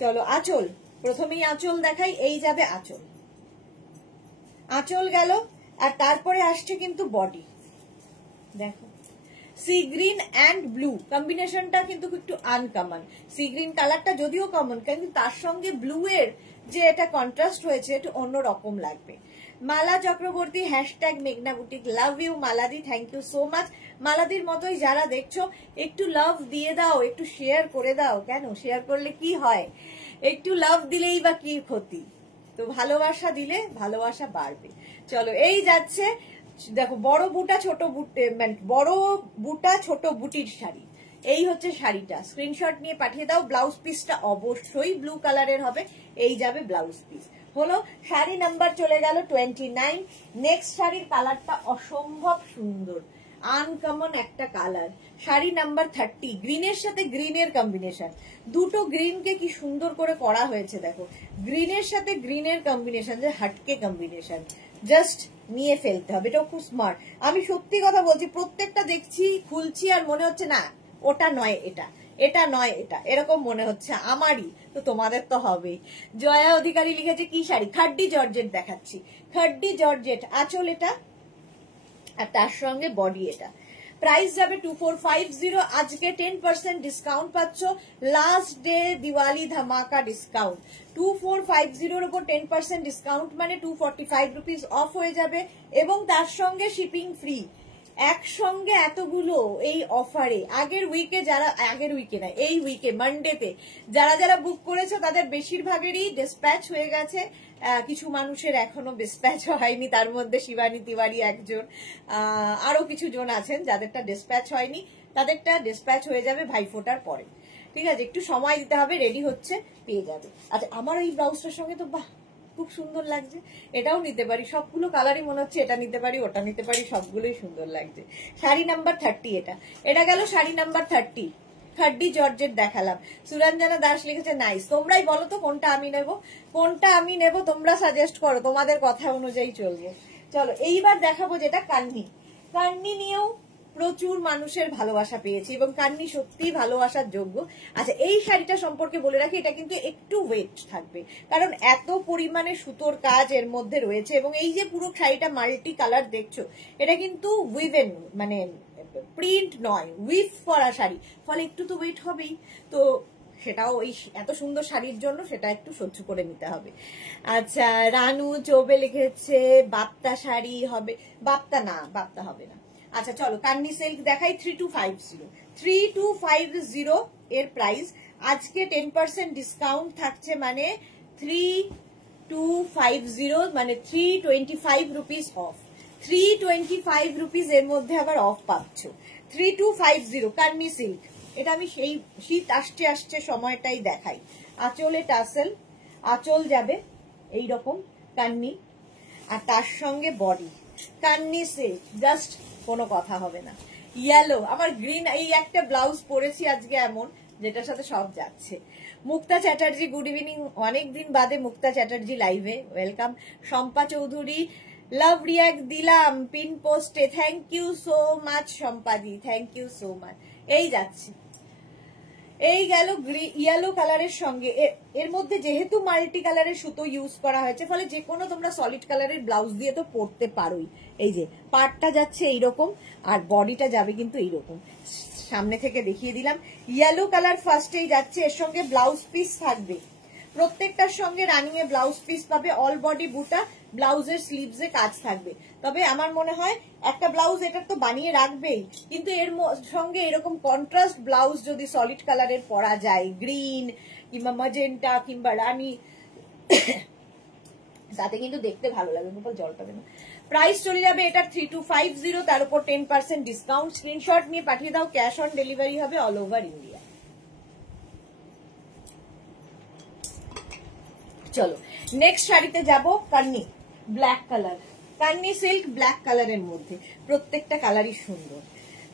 চলো আঁচল, প্রথমেই আঁচল দেখাই, এই যাবে আঁচল, আঁচল গেল, আর তারপরে আসছে কিন্তু বডি, দেখো সি গ্রিন অ্যান্ড ব্লু কম্বিনেশনটা কিন্তু একটু আনকমন, সি গ্রিন কালারটা যদিও কমন, কিন্তু তার সঙ্গে ব্লু এর যে এটা কন্ট্রাস্ট হয়েছে একটু অন্যরকম লাগবে। মালা চক্রবর্তী, হ্যাশট্যাগ মেঘনা বুটিক, লাভ ইউ মালাদি, থ্যাংক ইউ সো মাচ। মালাদির মতোই যারা দেখছো একটু লাভ দিয়ে দাও, একটু শেয়ার করে দাও, কেন শেয়ার করলে কি হয়, একটু লাভ দিলেই বা কি ক্ষতি, তো ভালোবাসা দিলে ভালোবাসা বাড়বে। চলো এই যাচ্ছে, দেখো বড় বুটা ছোট বুটে, মানে বড় বুটা ছোট বুটির শাড়ি, এই হচ্ছে শাড়িটা, স্ক্রিনশট নিয়ে পাঠিয়ে দাও। ব্লাউজ পিসটা অবশ্যই ব্লু কালারের হবে, এই যাবে ব্লাউজ পিস। হলো শাড়ি নাম্বার চলে গেল 29। নেক্সট শাড়ির কালারটা অসম্ভব সুন্দর, আনকমন একটা কালার। শাড়ি নাম্বার 30, গ্রিনের সাথে গ্রিনের কম্বিনেশন, দুটো গ্রিনকে কি সুন্দর করে করা হয়েছে দেখো, গ্রিনের সাথে গ্রিনের কম্বিনেশন, যে হাটকে কম্বিনেশন, জাস্ট নিয়ে ফেলতে হবে, এটাও খুব স্মার্ট। আমি সত্যি কথা বলছি, প্রত্যেকটা দেখছি খুলছি আর মনে হচ্ছে না ওটা নয় এটা, এটা নয় এটা, এরকম মনে হচ্ছে আমারই, তো তোমাদের তো হবেই। জয়া অধিকারী লিখেছে কি শাড়ি, খাড্ডি জর্জেট দেখাচ্ছি, খাড্ডি জর্জেট, আঁচল এটা আর তার সঙ্গে বডি এটা। প্রাইস যাবে 2450। আজকে 10% ডিসকাউন্ট পাচ্ছ, লাস্ট ডে দিওয়ালি ধামাকা ডিসকাউন্ট। 2450 এর উপর 10% ডিসকাউন্ট মানে 245 রুপিস অফ হয়ে যাবে, এবং তার সঙ্গে শিপিং ফ্রি। একসঙ্গে এতগুলো এই অফারে, আগের উইকে যারা, আগের উইকে না এই উইকে মানডেতে যারা যারা বুক করেছো তাদের বেশিরভাগেরই ডিসপ্যাচ হয়ে গেছে, কিছু মানুষের এখনো ডিসপ্যাচ হয়নি, তার মধ্যে শিবানী তিওয়ারি একজন, আরো কিছু জন আছেন যাদেরটা ডিসপ্যাচ হয়নি, তাদেরটা ডিসপ্যাচ হয়ে যাবে ভাইফোঁটার পরে। ঠিক আছে, একটু সময় দিতে হবে, রেডি হচ্ছে, পেয়ে যাবে। আচ্ছা, আমার এই ব্লাউজটার সঙ্গে তো বাহ খুব সুন্দর লাগছে, এটাও নিতে পারি, সবগুলো কালারই মনে হচ্ছে এটা নিতে পারি ওটা নিতে পারি, সবগুলোই সুন্দর লাগছে। শাড়ি নাম্বার 30 এটা, এটা গেল শাড়ি নাম্বার 30। খাড্ডি জর্জেট দেখালাম। সুরঞ্জনা দাস লিখেছে নাইস। তোমরাই বলো তো কোনটা আমি নেব, কোনটা আমি নেব, তোমরা সাজেস্ট করো, তোমাদের কথা অনুযায়ী চলবো। চলো এইবার দেখাবো যেটা কান্নি। কান্নি নিয়েও প্রচুর মানুষের ভালোবাসা পেয়েছি এবং কান্নি সত্যি ভালোবাসার যোগ্য। আচ্ছা, এই শাড়িটা সম্পর্কে বলে রাখি, এটা কিন্তু একটু ওয়েট থাকবে, কারণ এত পরিমাণে সুতোর কাজ এর মধ্যে রয়েছে, এবং এই যে পুরো শাড়িটা মাল্টি কালার দেখছো, এটা কিন্তু উইভেন মানে প্রিন্ট নয়, উইভ করা শাড়ি, ফলে একটু তো ওয়েট হবেই, তো সেটাও ওই এত সুন্দর শাড়ির জন্য সেটা একটু সহ্য করে নিতে হবে। আচ্ছা, রানু চৌবে লিখেছে বাপ্তা শাড়ি হবে, বাপ্তা না, বাপ্তা হবে না। আচ্ছা চলো কান্নি সিল্ক দেখাই, 3250। 3250 এর প্রাইস, আজকে 10% ডিসকাউন্ট থাকছে, মানে 3250 মানে 325 রুপিস অফ, 325 রুপিস এর মধ্যে আবার অফ পাচ্ছ। 3250 কান্নি সিল্ক, এটা আমি সেই শীত আসছে আসছে সময়টাই দেখাই। আঁচলে টাসেল, আঁচল যাবে এইরকম কান্নি, আর তার সঙ্গে বডি, কান্নি সিল্ক, জাস্ট কোনো কথা হবে না। ইয়েলো, আমার গ্রিন, এই একটা ব্লাউজ পরেছি আজকে এমন, যেটার সাথে সব যাচ্ছে। মুক্তা চ্যাটার্জি গুড ইভিনিং, অনেকদিন বাদে মুক্তা চ্যাটার্জি লাইভে, welcome. Shampa Chowdhury love react দিলাম পিন পোস্টে, থ্যাংক ইউ সো মাচ শম্পাদি, থ্যাংক ইউ সো মাচ। এই যাচ্ছে, এই গেল ইয়েলো কালারের সঙ্গে, এর মধ্যে যেহেতু মাল্টি কালারের সুতো ইউজ করা হয়েছে, ফলে যে কোনো তোমরা সলিড কালারের ব্লাউজ দিয়ে তো পরতে পারোই। এই যে পার্টটা যাচ্ছে এইরকম, আর বডিটা যাবে কিন্তু এইরকম, সামনে থেকে দেখিয়ে দিলাম। ইয়েলো কালার ফার্স্টেই যাচ্ছে, এর সঙ্গে ব্লাউজ পিস থাকবে, প্রত্যেকটার সঙ্গে রানিং এ ব্লাউজ পিস পাবে, অল বডি বুটা, ব্লাউজের স্লিভসে কাজ থাকবে। তবে আমার মনে হয় একটা ব্লাউজ এটা তো বানিয়ে রাখবেই, কিন্তু এর সঙ্গে এরকম কন্ট্রাস্ট ব্লাউজ যদি সলিড কালারের পরা যায়, গ্রিন কিংবা ম্যাজেন্টা কিংবা রানি, তাতে কিন্তু দেখতে ভালো লাগবে। গোপাল জল পাবে না। প্রাইস চলে যাবে এটা 3250, তার উপর 10% ডিসকাউন্ট। স্ক্রিনশট নিয়ে পাঠিয়ে দাও, ক্যাশ অন ডেলিভারি হবে অল ওভার ইন্ডিয়া। চলো নেক্সট শাড়িতে যাব, Kanni black colour, Kanni silk black কালারের মধ্যে, প্রত্যেকটা কালারই সুন্দর।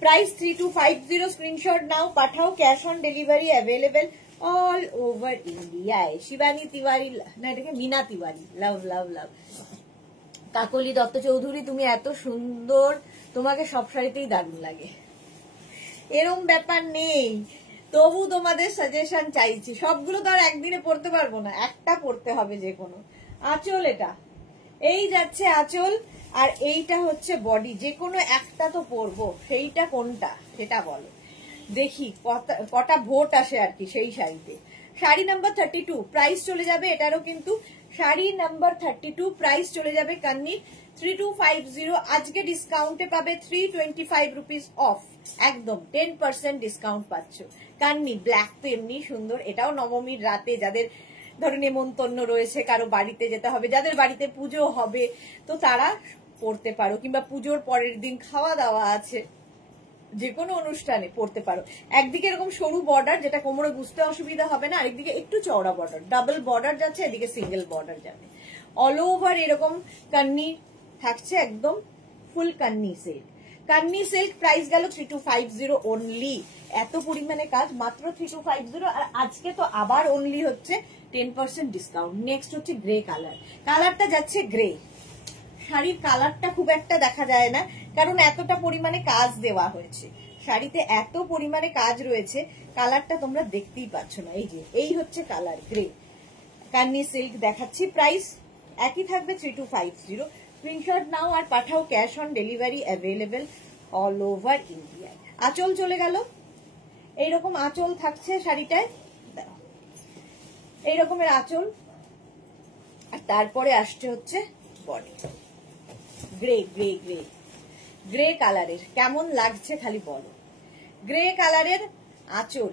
Price 3250, screenshot now, Pathao, cash on delivery available all over ইন্ডিয়ায়। শিবানী তিওয়ারি, না এটাকে মিনা তিওয়ারি, লাভ লাভ লাভ। কাকলি দত্ত চৌধুরী, তুমি এত সুন্দর, তোমাকে সব শাড়িতেই দারুণ লাগে, এরম ব্যাপার নেই, তবু তোমাদের সাজেশন চাইছি। সবগুলো তো আর একদিনে পড়তে পারবো না, একটা পড়তে হবে যে কোনো। আঁচল এটা, এই যাচ্ছে আঁচল, আর এইটা হচ্ছে বডি, যে কোনো একটা তো পরবো, সেইটা কোনটা সেটা বলো, দেখি কটা ভোট আসে আর কি সেই শাড়িতে। শাড়ি নাম্বার 32, প্রাইস চলে যাবে এটারও কিন্তু, শাড়ি নাম্বার 32 প্রাইস চলে যাবে কান্নি 3250, আজকে ডিসকাউন্টে পাবে 325 রুপিস অফ, একদম 10% ডিসকাউন্ট পাচ্ছ। কান্নি ব্ল্যাক তো এমনি সুন্দর, এটাও নবমীর রাতে যাদের ধরো নেমন্তন্ন রয়েছে, কারো বাড়িতে যেতে হবে, যাদের বাড়িতে পুজো হবে, তো তারা পরতে পারো, কিংবা পুজোর পরের দিন খাওয়া দাওয়া আছে, যে কোনো অনুষ্ঠানে পরতে পারো। একদিকে এরকম সরু বর্ডার, যেটা কোমরে বুঝতে অসুবিধা হবে না, আরেকদিকে একটু চওড়া বর্ডার, ডাবল বর্ডার যাচ্ছে, এদিকে সিঙ্গেল বর্ডার যাবে। অল ওভার এরকম কান্নি থাকছে, একদম ফুল Kanni silk. Kanni silk price গেল 3250 অনলি। এত পরিমাণে কাজ, মাত্র 3250। আর আজকে তো আবার অনলি হচ্ছে 10% ডিসকাউন্ট। নেক্সট হচ্ছে গ্রে কালার। কালারটা যাচ্ছে গ্রে। শাড়ির কালারটা খুব একটা দেখা যায় না, কারণ এতটা পরিমাণে কাজ দেওয়া হয়েছে শাড়িতে, এত পরিমাণে কাজ রয়েছে, কালারটা তোমরা দেখতেই পাচ্ছ না। এই যে এই হচ্ছে কালার গ্রে, কান্নি সিল্ক দেখাচ্ছি। প্রাইস একই থাকবে 3250। স্ক্রিনশট নাও আর পাঠাও, cash on delivery available all over ইন্ডিয়ায়। আঁচল চলে গেল, এইরকম আঁচল থাকছে শাড়িটায়, এই রকমের আঁচল। আর তারপরে আসছে হচ্ছে body, grey grey grey grey কালারের। কেমন লাগছে খালি বলো। গ্রে কালারের আঁচল,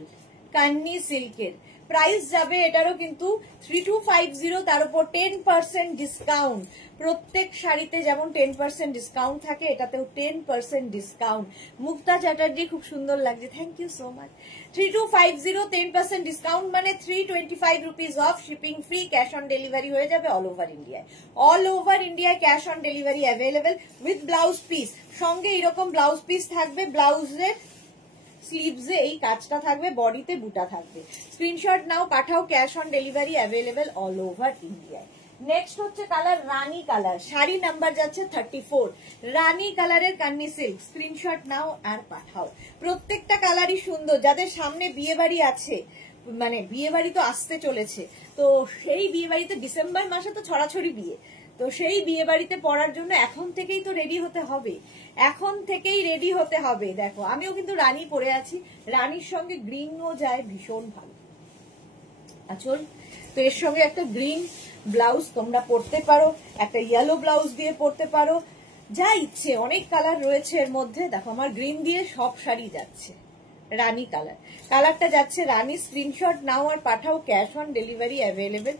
কান্নি সিল্কের। প্রাইস যাবে এটারও কিন্তু 3250, তার উপর 10% ডিসকাউন্ট। প্রত্যেক শাড়িতে যেমন 10% ডিসকাউন্ট থাকে, এটাতেও 10% ডিসকাউন্ট। মুক্তা চ্যাটার্জি খুব সুন্দর লাগছে, thank you so much. 3250 10% discount মানে 325 rupees off, shipping free, cash on delivery হয়ে যাবে অল ওভার ইন্ডিয়ায়। অল ওভার ইন্ডিয়ায় cash on delivery available with blouse piece. সঙ্গে এরকম ব্লাউজ পিস থাকবে, ব্লাউজের স্লিভসে এই কাজটা থাকবে, বডিতে বুটা থাকবে। Screenshot now Pathao, cash on delivery available all over ইন্ডিয়ায়। নেক্সট হচ্ছে কালার রানী কালার, শাড়ি নাম্বার যাচ্ছে 34। রানী কালারের কান্নি সিল্ক। স্ক্রিনশট নাও আর পাঠাও। প্রত্যেকটা কালারই সুন্দর। যাদের সামনে বিয়ে বাড়ি আছে, মানে বিয়ে বাড়ি তো আসতে চলেছে, তো সেই বিয়ে বাড়িতে ডিসেম্বর মাসে তো ছড়াছড়ি বিয়ে, তো সেই বিয়ে বাড়িতে পড়ার জন্য এখন থেকেই তো রেডি হতে হবে, এখন থেকেই রেডি হতে হবে। দেখো আমিও কিন্তু রানী পরে আছি, রানীর সঙ্গে গ্রিনও যায় ভীষণ ভালো আঁচল। তো এর সঙ্গে একটা গ্রিন ব্লাউজ তোমরা পরতে পারো, একটা ইয়েলো ব্লাউজ দিয়ে পরতে পারো, যা ইচ্ছে, অনেক কালার রয়েছে এর মধ্যে। দেখো আমার গ্রিন দিয়ে সব শাড়ি যাচ্ছে। রানী কালার, কালারটা যাচ্ছে রানী। স্ক্রিনশট নাও আর পাঠাও, cash on delivery available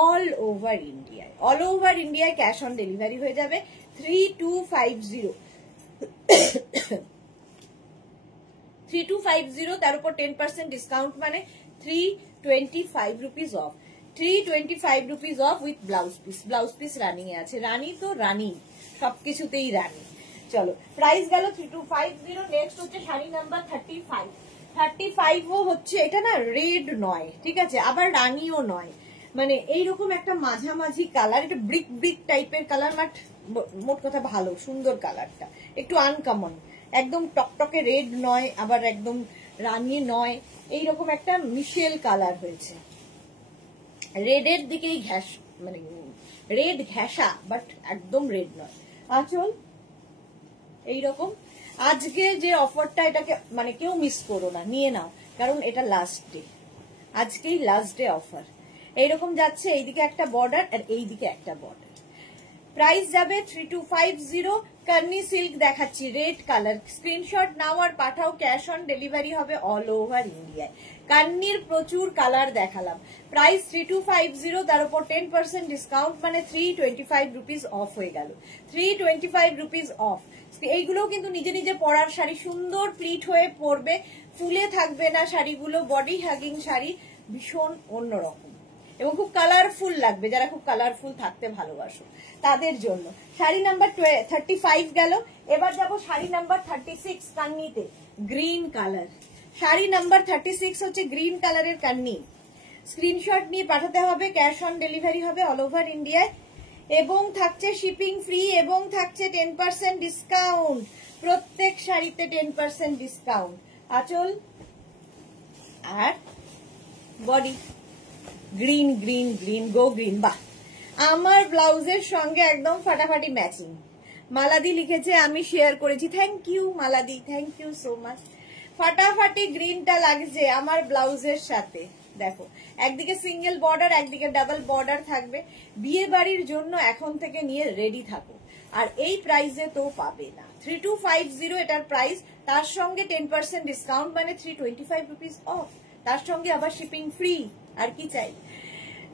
all over ইন্ডিয়ায়। অল ওভার ইন্ডিয়ায় ক্যাশ অন ডেলিভারি হয়ে যাবে 3250। 3250, তার উপর 10% ডিসকাউন্ট মানে 325 rupees off. 325 rupees off with blouse piece. Blouse piece running এ আছে। রানী তো রানী, সবকিছুতেই রানী। চলো প্রাইস গেল 3250। নেক্সট হচ্ছে শাড়ি নাম্বার 35। 35ও হচ্ছে, এটা না রেড নয়, ঠিক আছে, আবার রানীও নয়, মানে এইরকম একটা মাঝামাঝি কালার। এটা ব্রিক ব্রিক টাইপের কালার, বাট মোট কথা ভালো, সুন্দর কালারটা, একটু আনকমন। একদম টকটকে রেড নয়, আবার একদম রানী নয়, এইরকম একটা মিশেল কালার হয়েছে। রেডের দিকেই ঘ্যাস, মানে রেড ঘ্যাসা, বাট একদম রেড নয়। আঁচল এইরকম। আজকে যে অফারটা, এটাকে মানে কেউ মিস করো না, নিয়ে নাও, কারণ এটা লাস্ট ডে, আজকেই লাস্ট ডে অফার। এইরকম যাচ্ছে, এইদিকে একটা বর্ডার আর এইদিকে একটা বর্ডার। প্রাইস যাবে 3250। কান্নি সিল্ক দেখাচ্ছি, রেড কালার। স্ক্রিনশট নাও আর পাঠাও, ক্যাশ অন ডেলিভারি হবে অল ওভার ইন্ডিয়ায়। কান্নির প্রচুর কালার দেখালাম। প্রাইস 3250, তার উপর 10% ডিসকাউন্ট মানে 325 রুপিস অফ হয়ে গেল। 325 রুপিস অফ। এইগুলোও কিন্তু নিজে নিজে পরার শাড়ি, সুন্দর প্লিট হয়ে পরবে, ফুলে থাকবে না শাড়িগুলো, বডি হ্যাগিং শাড়ি, ভীষণ অন্যরকম এবং খুব কালারফুল লাগবে। যারা খুব কালারফুল থাকতে ভালোবাসো তাদের জন্য। শাড়ি নাম্বার 35 গেল। এবার যাবো শাড়ি নাম্বার 36 কান্নিতে, গ্রিন কালার। শাড়ি নাম্বার 36 হচ্ছে গ্রিন কালারের কান্নি। স্ক্রিনশট নিয়ে পাঠাতে হবে, ক্যাশ অন ডেলিভারি হবে অল ওভার ইন্ডিয়ায়, এবং থাকছে শিপিং ফ্রি, এবং থাকছে 10% ডিসকাউন্ট। প্রত্যেক শাড়িতে 10% ডিসকাউন্ট। আঁচল আর body green green green, go green. বাহ, আমার ব্লাউজের সঙ্গে একদম ফাটাফাটি ম্যাচিং। মালাদি লিখেছে, আমি শেয়ার করেছি, থ্যাংক ইউ মালাদি, থ্যাংক ইউ সো মাচ। ফাটাফাটি গ্রিনটা লাগছে আমার ব্লাউজের সাথে। দেখো একদিকে সিঙ্গেল বর্ডার, একদিকে ডাবল বর্ডার থাকবে। বিয়ে বাড়ির জন্য এখন থেকে নিয়ে রেডি থাকো। আর এই প্রাইসে তো পাবে না। 3250 এটার প্রাইস, তার সঙ্গে 10% ডিসকাউন্ট মানে 325 রুপিস অফ, তার সঙ্গে আবার শিপিং ফ্রি। আর কি চাই?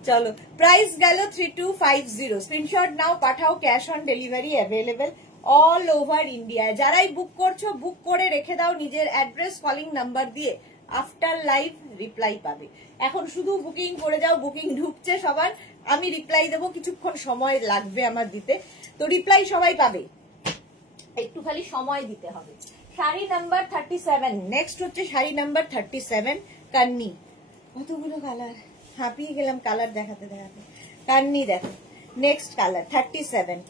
চলো প্রাইস গেল 3250। Screenshot now Pathao, cash on delivery available all over ইন্ডিয়ায়। যারাই বুক করছো বুক করে রেখে দাও নিজের অ্যাড্রেস কলিং নাম্বার দিয়ে, আফটার লাইভ রিপ্লাই পাবে। এখন শুধু বুকিং করে যাও, বুকিং ঢুকছে সবার, আমি রিপ্লাই দেবো, কিছুক্ষণ সময় লাগবে আমার দিতে, তো রিপ্লাই সবাই পাবে, একটু খালি সময় দিতে হবে। শাড়ি নাম্বার 37, নেক্সট হচ্ছে শাড়ি নাম্বার 37 কান্নি। কতগুলো কালার, হাঁপিয়ে গেলাম কালার দেখাতে দেখাতে। কান্নি দেখো, নেক্সট কালার 37।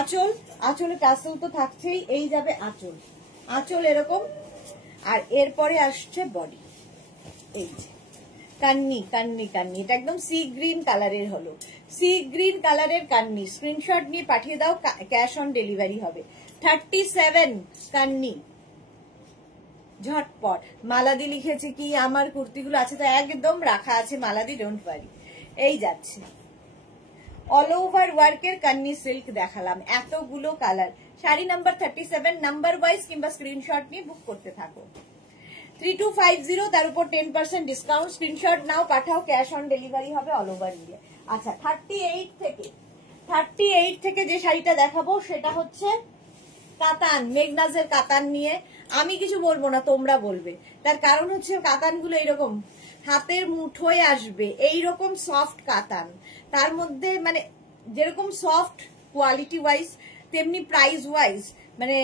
আঁচল, আঁচলে টাসেল তো থাকছেই, এই যাবে আঁচল, আঁচল এরকম, আর এরপরে আসছে বডি। এই যে কান্নি কান্নি কান্নি, এটা একদম সি গ্রিন কালারের হলো, সি গ্রিন কালারের কান্নি। স্ক্রিনশট নিয়ে পাঠিয়ে দাও, ক্যাশ অন ডেলিভারি হবে। 37 কান্নি, ঝটপট। মালাদি লিখেছে কি আমার কুর্তিগুলো আছে, তো একদম রাখা আছে মালাদি, ডোন্ট ওয়ারি। এই যাচ্ছে অল ওভার ওয়ার্কের কান্নি সিল্ক দেখালাম, এতগুলো colour. Sari number 37, number wise কিংবা স্ক্রিনশট নিয়ে বুক করতে থাকো। 3250, তার উপর 10% discount. Screenshot now, Pathao, cash on delivery হবে অল ওভার ইন্ডিয়া। আচ্ছা 38 থেকে যে শাড়িটা দেখাবো সেটা হচ্ছে কাতান, মেঘনাজের কাতান নিয়ে আমি কিছু বলবো না, তোমরা বলবে। তার কারণ হচ্ছে কাতানগুলো এইরকম হাতের মুঠোয় আসবে, এইরকম সফট কাতান, তার মধ্যে মানে যেরকম সফট কোয়ালিটি ওয়াইজ তেমনি প্রাইস ওয়াইজ মানে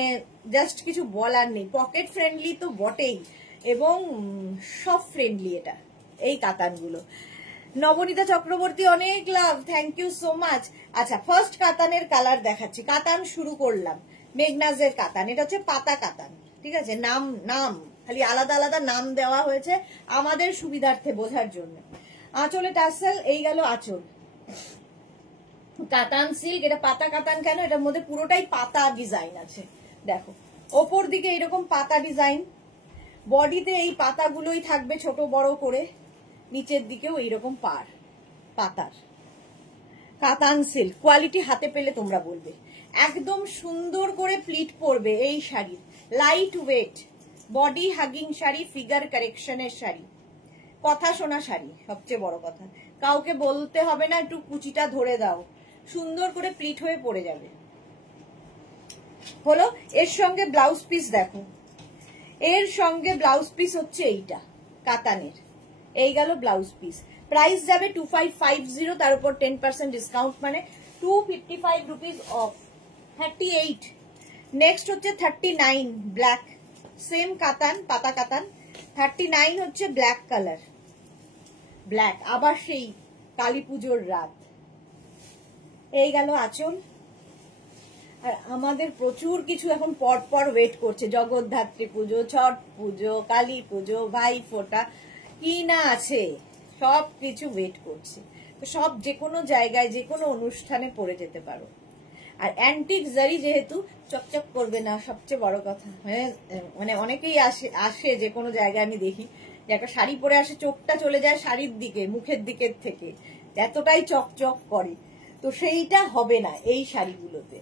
জাস্ট কিছু বলার নেই। পকেট ফ্রেন্ডলি তো বটেই, এবং সব ফ্রেন্ডলি এটা, এই কাতানগুলো। নবনীতা চক্রবর্তী অনেক লাভ, থ্যাংক ইউ সো মাচ। আচ্ছা ফার্স্ট কাতানের কালার দেখাচ্ছি, কাতান শুরু করলাম, মেঘনাজের কাতান, এটা হচ্ছে পাতা কাতান, ঠিক আছে, নাম নাম খালি আলাদা আলাদা নাম দেওয়া হয়েছে আমাদের সুবিধার্থে বোঝার জন্য। আঁচলে টাসেল, এই গেল আঁচল। কাতান সিল্ক, এটা পাতা কাতান কেন, এটার মধ্যে পুরোটাই পাতা ডিজাইন আছে, দেখো ওপর দিকে এরকম পাতা ডিজাইন, বডিতে এই পাতাগুলোই থাকবে ছোট বড় করে, নিচের দিকেও এইরকম পার পাতার। কাতান সিল্ক কোয়ালিটি হাতে পেলে তোমরা বলবে, একদম সুন্দর করে প্লিট পড়বে এই শাড়ির, light weight, body hugging sari, figure কারেকশনের শাড়ি, কথা শোনা শাড়ি, সবচেয়ে বড় কথা, কাউকে বলতে হবে না একটু কুচিটা ধরে দাও, সুন্দর করে প্লিট হয়ে পড়ে যাবে। হলো, এর সঙ্গে ব্লাউজ পিস দেখো, এর সঙ্গে ব্লাউজ পিস হচ্ছে এইটা কাতানের, এই গেল ব্লাউজ পিস। প্রাইস যাবে 2550, তার উপর 10% ডিসকাউন্ট, মানে 255 রুপিস অফ। 38, নেক্সট হচ্ছে 39 ব্ল্যাক, সেম কাতান, পাতা কাতান। 39 হচ্ছে ব্ল্যাক কালার, ব্ল্যাক, আবার সেই কালী পুজোর রাত। এই গেল আঁচল। আর আমাদের প্রচুর কিছু এখন পর পর ওয়েট করছে, জগদ্ধাত্রী পুজো, ছট পুজো, কালী পুজো, ভাই ফোঁটা, কি না আছে, সব কিছু ওয়েট করছে। তো সব যে কোনো জায়গায় যে কোনো অনুষ্ঠানে পরে যেতে পারো। আর অ্যান্টিক জারি যেহেতু চকচক করবে না, সবচেয়ে বড় কথা, মানে অনেকেই আসে যে কোনো জায়গায় আমি দেখি যে একটা শাড়ি পরে আসে, চোখটা চলে যায় শাড়ির দিকে, মুখের দিকের থেকে, এতটাই চকচক করে, তো সেইটা হবে না এই শাড়িগুলোতে,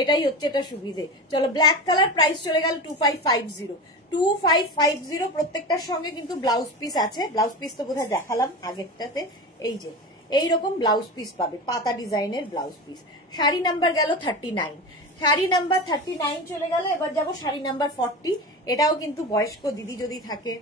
এটাই হচ্ছে এটা সুবিধে। চলো ব্ল্যাক কালার, প্রাইস চলে গেল 2550। 2550, প্রত্যেকটার সঙ্গে কিন্তু ব্লাউজ পিস আছে, ব্লাউজ পিস তো বোধহয় দেখালাম আগেরটাতে। এই যে এইরকম ব্লাউজ পিস পাবে, পাতা ডিজাইনের ব্লাউজ পিস। শাড়ি নাম্বার গেল 39, শাড়ি নাম্বার 39 চলে গেল। এবার যাবো শাড়ি নাম্বার 40, এটাও কিন্তু বয়স্ক দিদি যদি থাকে,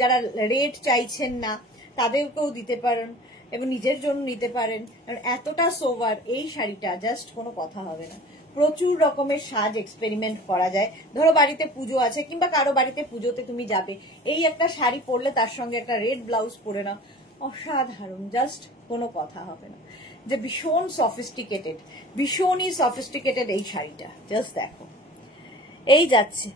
যারা রেট চাইছেন না, তাদেরকেও দিতে পারেন এবং নিজের জন্য নিতে পারেন, কারণ এতটা সোভার এই শাড়িটা, জাস্ট কোনো কথা হবে না। প্রচুর রকমের সাজ এক্সপেরিমেন্ট করা যায়। ধরো বাড়িতে পুজো আছে, কিংবা কারো বাড়িতে পুজোতে তুমি যাবে, এই একটা শাড়ি পরলে তার সঙ্গে একটা রেড ব্লাউজ পরে নাও, অসাধারণ, জাস্ট কোনো কথা হবে না। যে ভীষণ সফিস্টিকেটেড, ভীষণই সফিস্টিকেটেড এই শাড়িটা, জাস্ট দেখো। এই যাচ্ছে,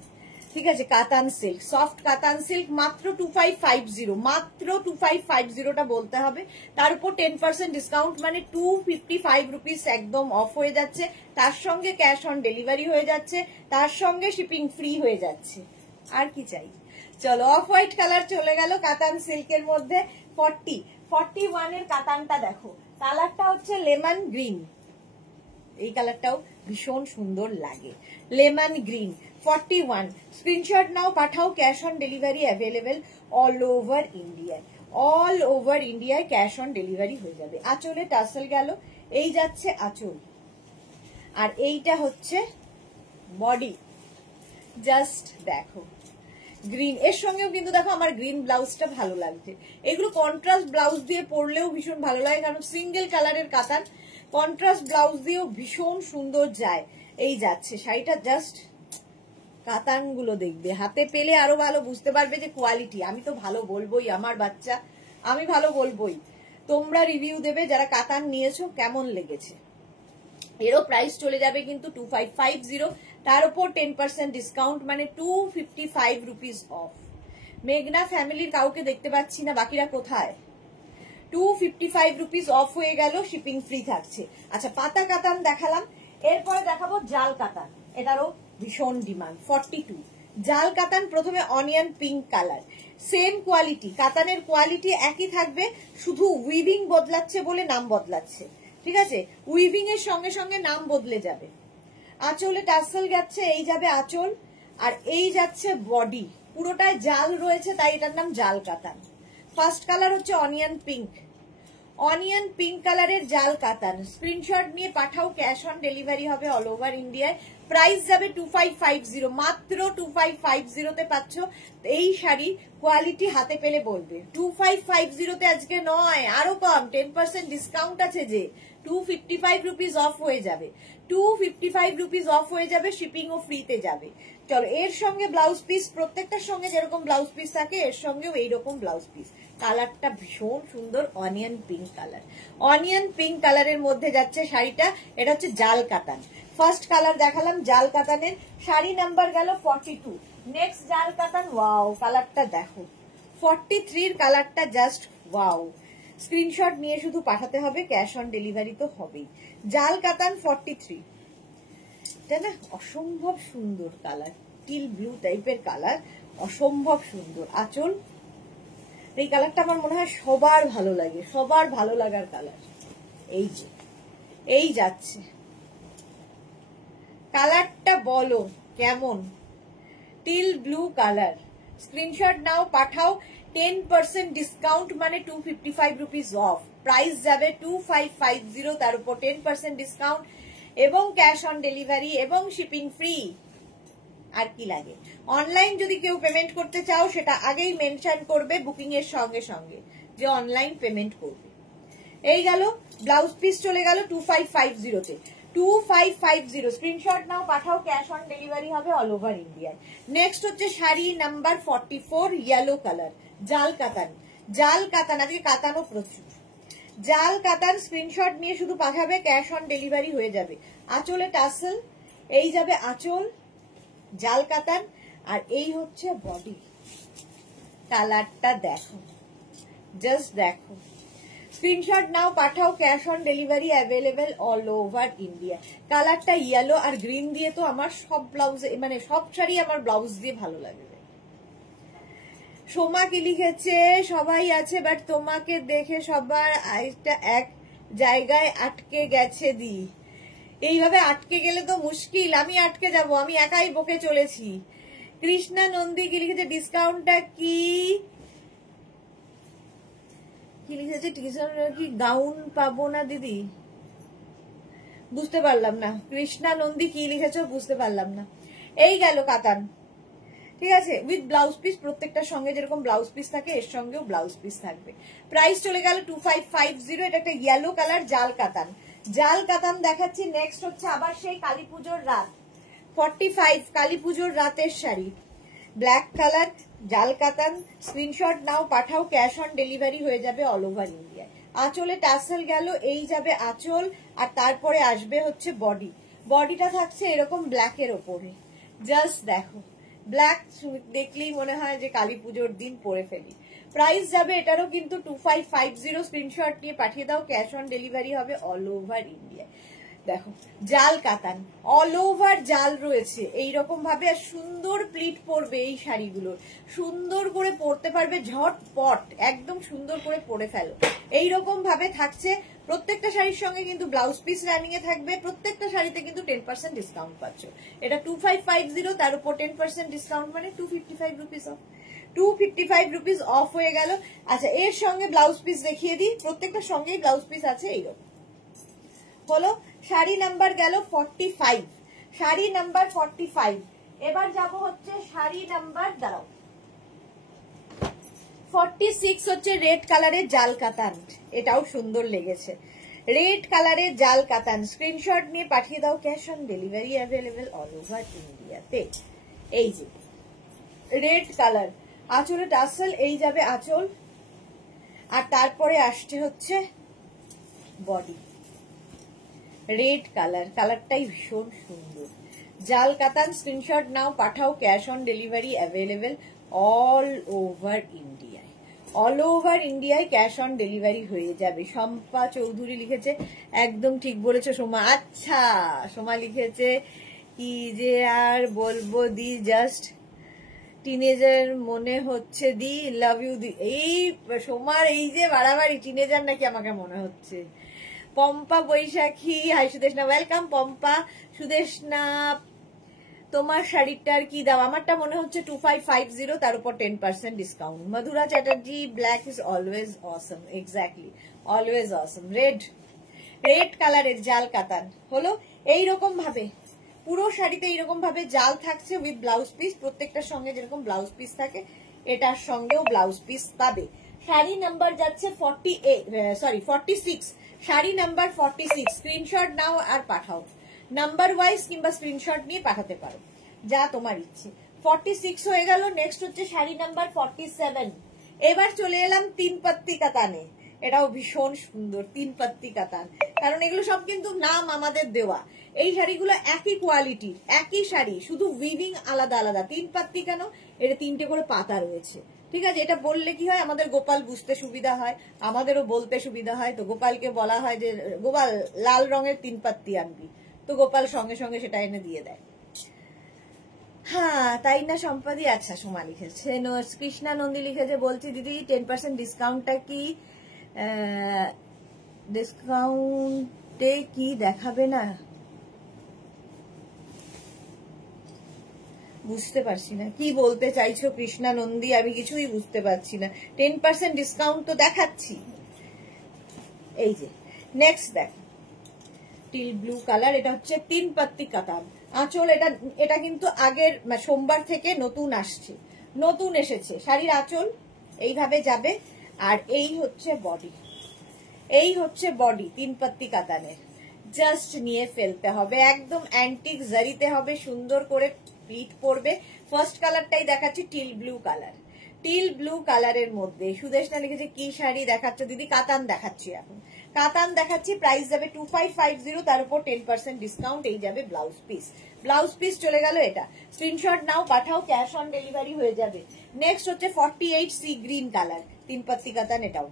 ঠিক আছে, কাতান সিল্ক, সফট কাতান সিল্ক, মাত্র 2550, মাত্র 2550টা বলতে হবে। তার উপর 10% ডিসকাউন্ট, মানে 255 রুপিস একদম অফ হয়ে যাচ্ছে। তার সঙ্গে ক্যাশ অন ডেলিভারি হয়ে যাচ্ছে, তার সঙ্গে শিপিং ফ্রি হয়ে যাচ্ছে, আর কি চাই। চলো অফ হোয়াইট কালার চলে গেল কাতান সিল্কের মধ্যে। 41 এর কাতানটা দেখো, কালারটা হচ্ছে লেমন গ্রিন, এই কালারটাও ভীষণ সুন্দর লাগে, lemon green. 41, screenshot now, Pathao, cash on delivery available all over ইন্ডিয়ায়, অল ওভার ইন্ডিয়ায় ক্যাশ অন ডেলিভারি হয়ে যাবে। আঁচলে টাসেল গেল, এই যাচ্ছে আঁচল, আর এইটা হচ্ছে বডি জাস্ট দেখো গ্রিন, এর সঙ্গেও কিন্তু দেখো আমার গ্রিন ব্লাউজটা ভালো লাগছে। এগুলো কন্ট্রাস্ট ব্লাউজ দিয়ে পরলেও ভীষণ ভালো লাগে, কারণ সিঙ্গেল কালারের কাতান, কন্ট্রাস্ট ব্লাউজ দিয়েও ভীষণ সুন্দর যায়। এই যাচ্ছে শাড়িটা, জাস্ট কাতান গুলো দেখবে, হাতে পেলে আরো ভালো বুঝতে পারবে যে কোয়ালিটি। আমি তো ভালো বলবোই, আমার বাচ্চা, আমি ভালো বলবোই। তোমরা রিভিউ দেবে যারা কাতান নিয়েছো কেমন লেগেছে। এরও প্রাইস চলে যাবে কিন্তু 2550, তার উপর 10% ডিসকাউন্ট, মানে 255 রুপিস অফ। মেঘনা ফ্যামিলির কাউকে দেখতে পাচ্ছি না, বাকিরা কোথায়? 255 রুপিস অফ হয়ে গেল, শিপিং ফ্রি থাকছে। আচ্ছা, পাতা কাতান দেখালাম, এরপরে দেখাবো জাল কাতান। এটারও ভীষণ ডিমান্ড, 42 জাল কাতান। প্রথমে onion pink colour, same quality, কাতানের কোয়ালিটি একই থাকবে, শুধু উইভিং বদলাচ্ছে বলে নাম বদলাচ্ছে, ঠিক আছে? উইভিং এর সঙ্গে সঙ্গে নাম বদলে যাবে। আঁচলে টাসেল যাচ্ছে, এই যাবে আঁচল, আর এই যাচ্ছে বডি, পুরোটায় জাল রয়েছে, তাই এটার নাম জাল কাতান। ফার্স্ট কালার হচ্ছে অনিয়ন পিঙ্ক, অনিয়ন পিঙ্ক কালারের জাল কাতান। স্ক্রিনশট নিয়ে পাঠাও, ক্যাশ অন ডেলিভারি হবে অল ওভার ইন্ডিয়ায়। প্রাইস যাবে 2550, মাত্র 2550 তে পাচ্ছ এই শাড়ি। কোয়ালিটি হাতে পেলে বলবে। 2550 তে আজকে নয়, আরো কম, 10% ডিসকাউন্ট আছে যে, 255 রুপিস অফ হয়ে যাবে, 255 রুপিস অফ হয়ে যাবে, শিপিং ও ফ্রিতে যাবে। চলো, এর সঙ্গে ব্লাউজ পিস, প্রত্যেকটার সঙ্গে যেরকম ব্লাউজ পিস থাকে এর সঙ্গেও এইরকম ব্লাউজ পিস। কালারটা ভীষণ সুন্দর, onion pink colour. Onion pink কালারের মধ্যে যাচ্ছে শাড়িটা, এটা হচ্ছে জাল কাতান। ফার্স্ট কালার দেখালাম জাল কাতানের, শাড়ি নাম্বার গেল 42। নেক্সট জাল কাতান, ওয়াও কালারটা দেখো, 43 কালারটা জাস্ট ওয়াও। স্ক্রিনশট নিয়ে শুধু পাঠাতে হবে, ক্যাশ অন ডেলিভারি তো হবেই। জাল কাতান 43, এটা না অসম্ভব সুন্দর কালার, টিল ব্লু টাইপের কালার, অসম্ভব সুন্দর। আঁচল, এই কালারটা আমার মনে হয় সবার ভালো লাগে, সবার ভালো লাগার কালার। এই যে এই যাচ্ছে কালারটা, বলো কেমন? Teal blue colour. স্ক্রিনশট নাও, পাঠাও, 10% ডিসকাউন্ট, মানে 255 রুপিস অফ। প্রাইস যাবে 2550, তার উপর 10% ডিসকাউন্ট এবং ক্যাশ অন ডেলিভারি এবং শিপিং ফ্রি। আর কি লাগে? অনলাইন যদি কেউ পেমেন্ট করতে চাও সেটা আগেই মেনশন করবে বুকিং এর সঙ্গে সঙ্গে যে অনলাইন পেমেন্ট করবে। এই গেল ব্লাউজ পিস, চলে গেল 2550 তে। 2550 screenshot now, Pathao, cash on delivery হবে অল ওভার ইন্ডিয়ায়। নেক্সট হচ্ছে শাড়ি নাম্বার 44, ইয়েলো কালার, জাল কাতান। জাল কাতান, আজকে কাতানও প্রচুর। জাল কাতান, স্ক্রিনশট নিয়ে শুধু পাঠাবে, ক্যাশ অন ডেলিভারি হয়ে যাবে। আঁচলে টাসেল, এই যাবে আঁচল, জাল কাতান, আর এই হচ্ছে বডি। কালারটা দেখো, জাস্ট দেখো। Screenshot now, Pathao, cash on delivery available all over India. কালারটা ইয়েলো আর গ্রিন দিয়ে তো আমার সব ব্লাউজে, মানে সব শাড়ি আমার ব্লাউজ দিয়ে ভালো লাগবে। সোমা কি লিখেছে? সবাই আছে, বাট তোমাকে দেখে সবার আইটা এক জায়গায় আটকে গেছে। দি এইভাবে আটকে গেলে তো মুশকিল, আমি আটকে যাব, আমি একাই বকে চলেছি। কৃষ্ণা নন্দী কি লিখেছে? ডিসকাউন্টটা কি লিখেছে? কি গাউন পাবো না দিদি? বুঝতে পারলাম না। কৃষ্ণা নন্দী কি লিখেছো বুঝতে পারলাম না। এই গেল কাতান, ঠিক আছে, উইথ ব্লাউজ পিস। প্রত্যেকটার সঙ্গে যেরকম ব্লাউজ পিস থাকে এর সঙ্গেও ব্লাউজ পিস থাকবে। প্রাইস চলে গেল 2550। এটা একটা ইয়েলো কালার জাল কাতান। জাল কাতান দেখাচ্ছি। নেক্সট হচ্ছে আবার সেই কালী পুজোর রাত, 45 কালী পুজোর রাতের শাড়ি, ব্ল্যাক কালার, জাল কাতান। Screenshot now, Pathao, cash on delivery হয়ে যাবে অল ওভার ইন্ডিয়ায়। আঁচলে টাসেল গেল, এই যাবে আঁচল, আর তারপরে আসবে হচ্ছে বডি। বডিটা থাকছে এরকম ব্ল্যাকের ওপরে, জাস্ট দেখো, ব্ল্যাক দেখলেই মনে হয় যে কালী পুজোর দিন পরে ফেলি। প্রাইস যাবে এটারও কিন্তু 2550। স্ক্রিনশট নিয়ে পাঠিয়ে দাও, ক্যাশ অন ডেলিভারি হবে অল ওভার ইন্ডিয়া। দেখো জাল কাতান, অল ওভার জাল রয়েছে এইরকম ভাবে, আর সুন্দর প্লিট পরবে এই শাড়িগুলোর, সুন্দর করে পরতে পারবে, ঝটপট একদম সুন্দর করে পরে ফেলো। এইরকম ভাবে থাকছে প্রত্যেকটা শাড়ির সঙ্গে, কিন্তু ব্লাউজ পিস রানিং এ থাকবে। প্রত্যেকটা শাড়িতে কিন্তু 10% ডিসকাউন্ট পাচ্ছ। এটা 2550, তার উপর 10% ডিসকাউন্ট, মানে 255 রুপিস অফ। 255 রুপিস অফ হয়ে গেল। আচ্ছা, এর সঙ্গে ব্লাউজ পিস দেখিয়ে দিই, প্রত্যেকটার সঙ্গেই ব্লাউজ পিস আছে। এইরকম হলো শাড়ি নাম্বার গেল 45। শাড়ি নাম্বার 45। এবার যাব হচ্ছে শাড়ি নাম্বার, দাঁড়াও, 46 হচ্ছে রেড কালারের জাল কাতান। এটাও সুন্দর লেগেছে, রেড কালারের জাল কাতান। স্ক্রিনশট নিয়ে পাঠিয়ে দাও, cash on delivery available all over ইন্ডিয়াতে। এই যে রেড কালার, আঁচলে টাসেল, এই যাবে আঁচল, আর তারপরে আসছে হচ্ছে বডি। রেড কালার, কালারটাই ভীষণ সুন্দর, জাল কাতান। Screenshot now, Pathao, cash on delivery available all over ইন্ডিয়ায়। অল ওভার ইন্ডিয়ায় ক্যাশ অন ডেলিভারি হয়ে যাবে। শম্পা চৌধুরী লিখেছে, একদম ঠিক বলেছো সোমা। আচ্ছা, সোমা লিখেছে কি যে আর বলবো দি, জাস্ট টিনেজার মনে হচ্ছে দি, লাভ ইউ দি। এই সোমার এই যে বাড়াবাড়ি, টিনেজার নাকি আমাকে মনে হচ্ছে। পম্পা বৈশাখী, হাই সুদেশনা, ওয়েলকাম পম্পা। সুদেশনা, তোমার শাড়িটার কি দাম? আমারটা মনে হচ্ছে 2550, তার উপর 10% discount. Madhura Chatterjee, black is always Assam. Exactly, always Assam. Red, red কালারের জাল কাতান হলো এইরকম ভাবে, পুরো শাড়িতে এইরকম ভাবে জাল থাকছে উইথ ব্লাউজ পিস। প্রত্যেকটার সঙ্গে যেরকম ব্লাউজ পিস থাকে, এটার সঙ্গেও ব্লাউজ পিস পাবে। শাড়ি নাম্বার যাচ্ছে 46। শাড়ি নাম্বার 46। স্ক্রিনশট নাও আর পাঠাও, নাম্বার ওয়াইজ কিংবা স্ক্রিনশট নিয়ে পাঠাতে পারো, যা তোমার ইচ্ছে। 46 হয়ে গেল। নেক্সট হচ্ছে শাড়ি নাম্বার 47। এবার চলে এলাম 3 পাত্তি কাতানে। এটাও ভীষণ সুন্দর, 3 পাত্তি কাতান, কারণ এগুলো সব কিন্তু নাম আমাদের দেওয়া। এই শাড়িগুলো একই কোয়ালিটির, একই শাড়ি, শুধু উইভিং আলাদা আলাদা। 3 পাত্তি কেন? এটা 3টে করে পাতা রয়েছে, ঠিক আছে? এটা বললে কি হয়, আমাদের গোপাল বুঝতে সুবিধা হয়, আমাদেরও বলতে সুবিধা হয়। তো গোপালকে বলা হয় যে গোপাল লাল রঙের 3 পাত্তি আনবি, তো গোপাল সঙ্গে সঙ্গে সেটা এনে দিয়ে দেয়। হ্যাঁ, তাই না সম্পাদি? আচ্ছা, সোমা লিখেছে, কৃষ্ণা নন্দী লিখেছে, বলছি দিদি 10% ডিসকাউন্টটা কি ডিসকাউন্টে কি দেখাবে না? বুঝতে পারছি না কি বলতে চাইছো কৃষ্ণা নন্দী, আমি কিছুই বুঝতে পারছি না। 10% ডিসকাউন্ট তো দেখাচ্ছি। এই যে নেক্সট দেখ, টিল ব্লু কালার, এটা হচ্ছে 3 পাত্তি কাতান। আঁচল, এটা কিন্তু আগের সোমবার থেকে নতুন আসছে, নতুন এসেছে। শাড়ির আঁচল এইভাবে যাবে, আর এই হচ্ছে বডি, এই হচ্ছে বডি 3 পাত্তি কাতানের। জাস্ট নিয়ে ফেলতে হবে, একদম অ্যান্টিক জারিতে হবে, সুন্দর করে প্লিট পড়বে। ফার্স্ট কালারটাই দেখাচ্ছি, teal blue colour. Teal blue কালারের মধ্যে সুদেশনা লিখেছে, কি শাড়ি দেখাচ্ছ দিদি? কাতান দেখাচ্ছি এখন, কাতান দেখাচ্ছি। প্রাইস যাবে 2550, তার উপর 10% ডিসকাউন্ট। এই যাবে ব্লাউজ পিস, ব্লাউজ পিস চলে গেল। এটা screenshot now, Pathao, cash on delivery হয়ে যাবে। নেক্সট হচ্ছে 48 সি গ্রিন কালার, 3 পাত্তি কাতান। এটাও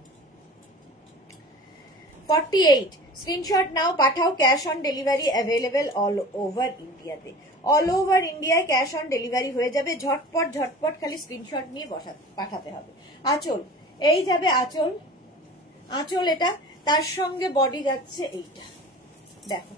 48। Screenshot now, Pathao, cash on delivery available all over ইন্ডিয়াতে। অল ওভার ইন্ডিয়ায় ক্যাশ অন ডেলিভারি হয়ে যাবে। ঝটপট ঝটপট খালি স্ক্রিনশট নিয়ে পাঠাতে হবে। আঁচল, এই যাবে আঁচল, আঁচল এটা, তার সঙ্গে বডি যাচ্ছে এইটা। দেখো,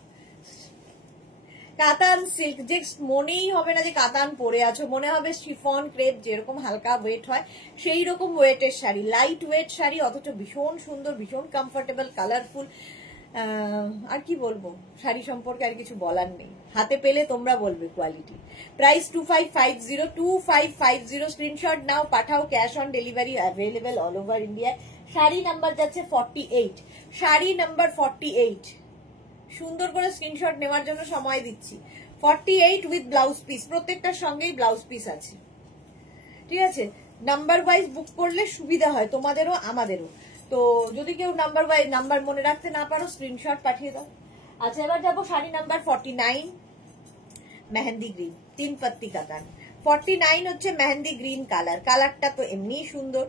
কাতান সিল্ক, যে মনেই হবে না যে কাতান পরে আছো, মনে হবে শিফন ক্রেপ, যেরকম হালকা ওয়েট হয় সেই রকম ওয়েটের শাড়ি, লাইট ওয়েট শাড়ি, অথচ ভীষণ সুন্দর, ভীষণ কমফোর্টেবল, কালারফুল। আর কি বলবো শাড়ি সম্পর্কে, আর কিছু বলার নেই। হাতে পেলে তোমরা বলবে quality. Price 2550, screenshot now, Pathao, cash on delivery available all over India. Sari number যাচ্ছে 48, শাড়ি নাম্বার 48। সুন্দর করে স্ক্রিনশট নেওয়ার জন্য সময় দিচ্ছি। 48 উইথ ব্লাউজ পিস, প্রত্যেকটার সঙ্গেই ব্লাউজ পিস আছে, ঠিক আছে? নাম্বার ওয়াইজ বুক করলে সুবিধা হয় তোমাদেরও আমাদেরও। তো যদি কেউ নাম্বার মনে রাখতে না পারো, স্ক্রিনশট পাঠিয়ে দাও। আচ্ছা, এবার যাবো শাড়ি নাম্বার 49, মেহেন্দি গ্রিন, 3 পাত্তি কাতান। 49 হচ্ছে মেহেন্দি গ্রিন কালার, কালারটা তো এমনি সুন্দর,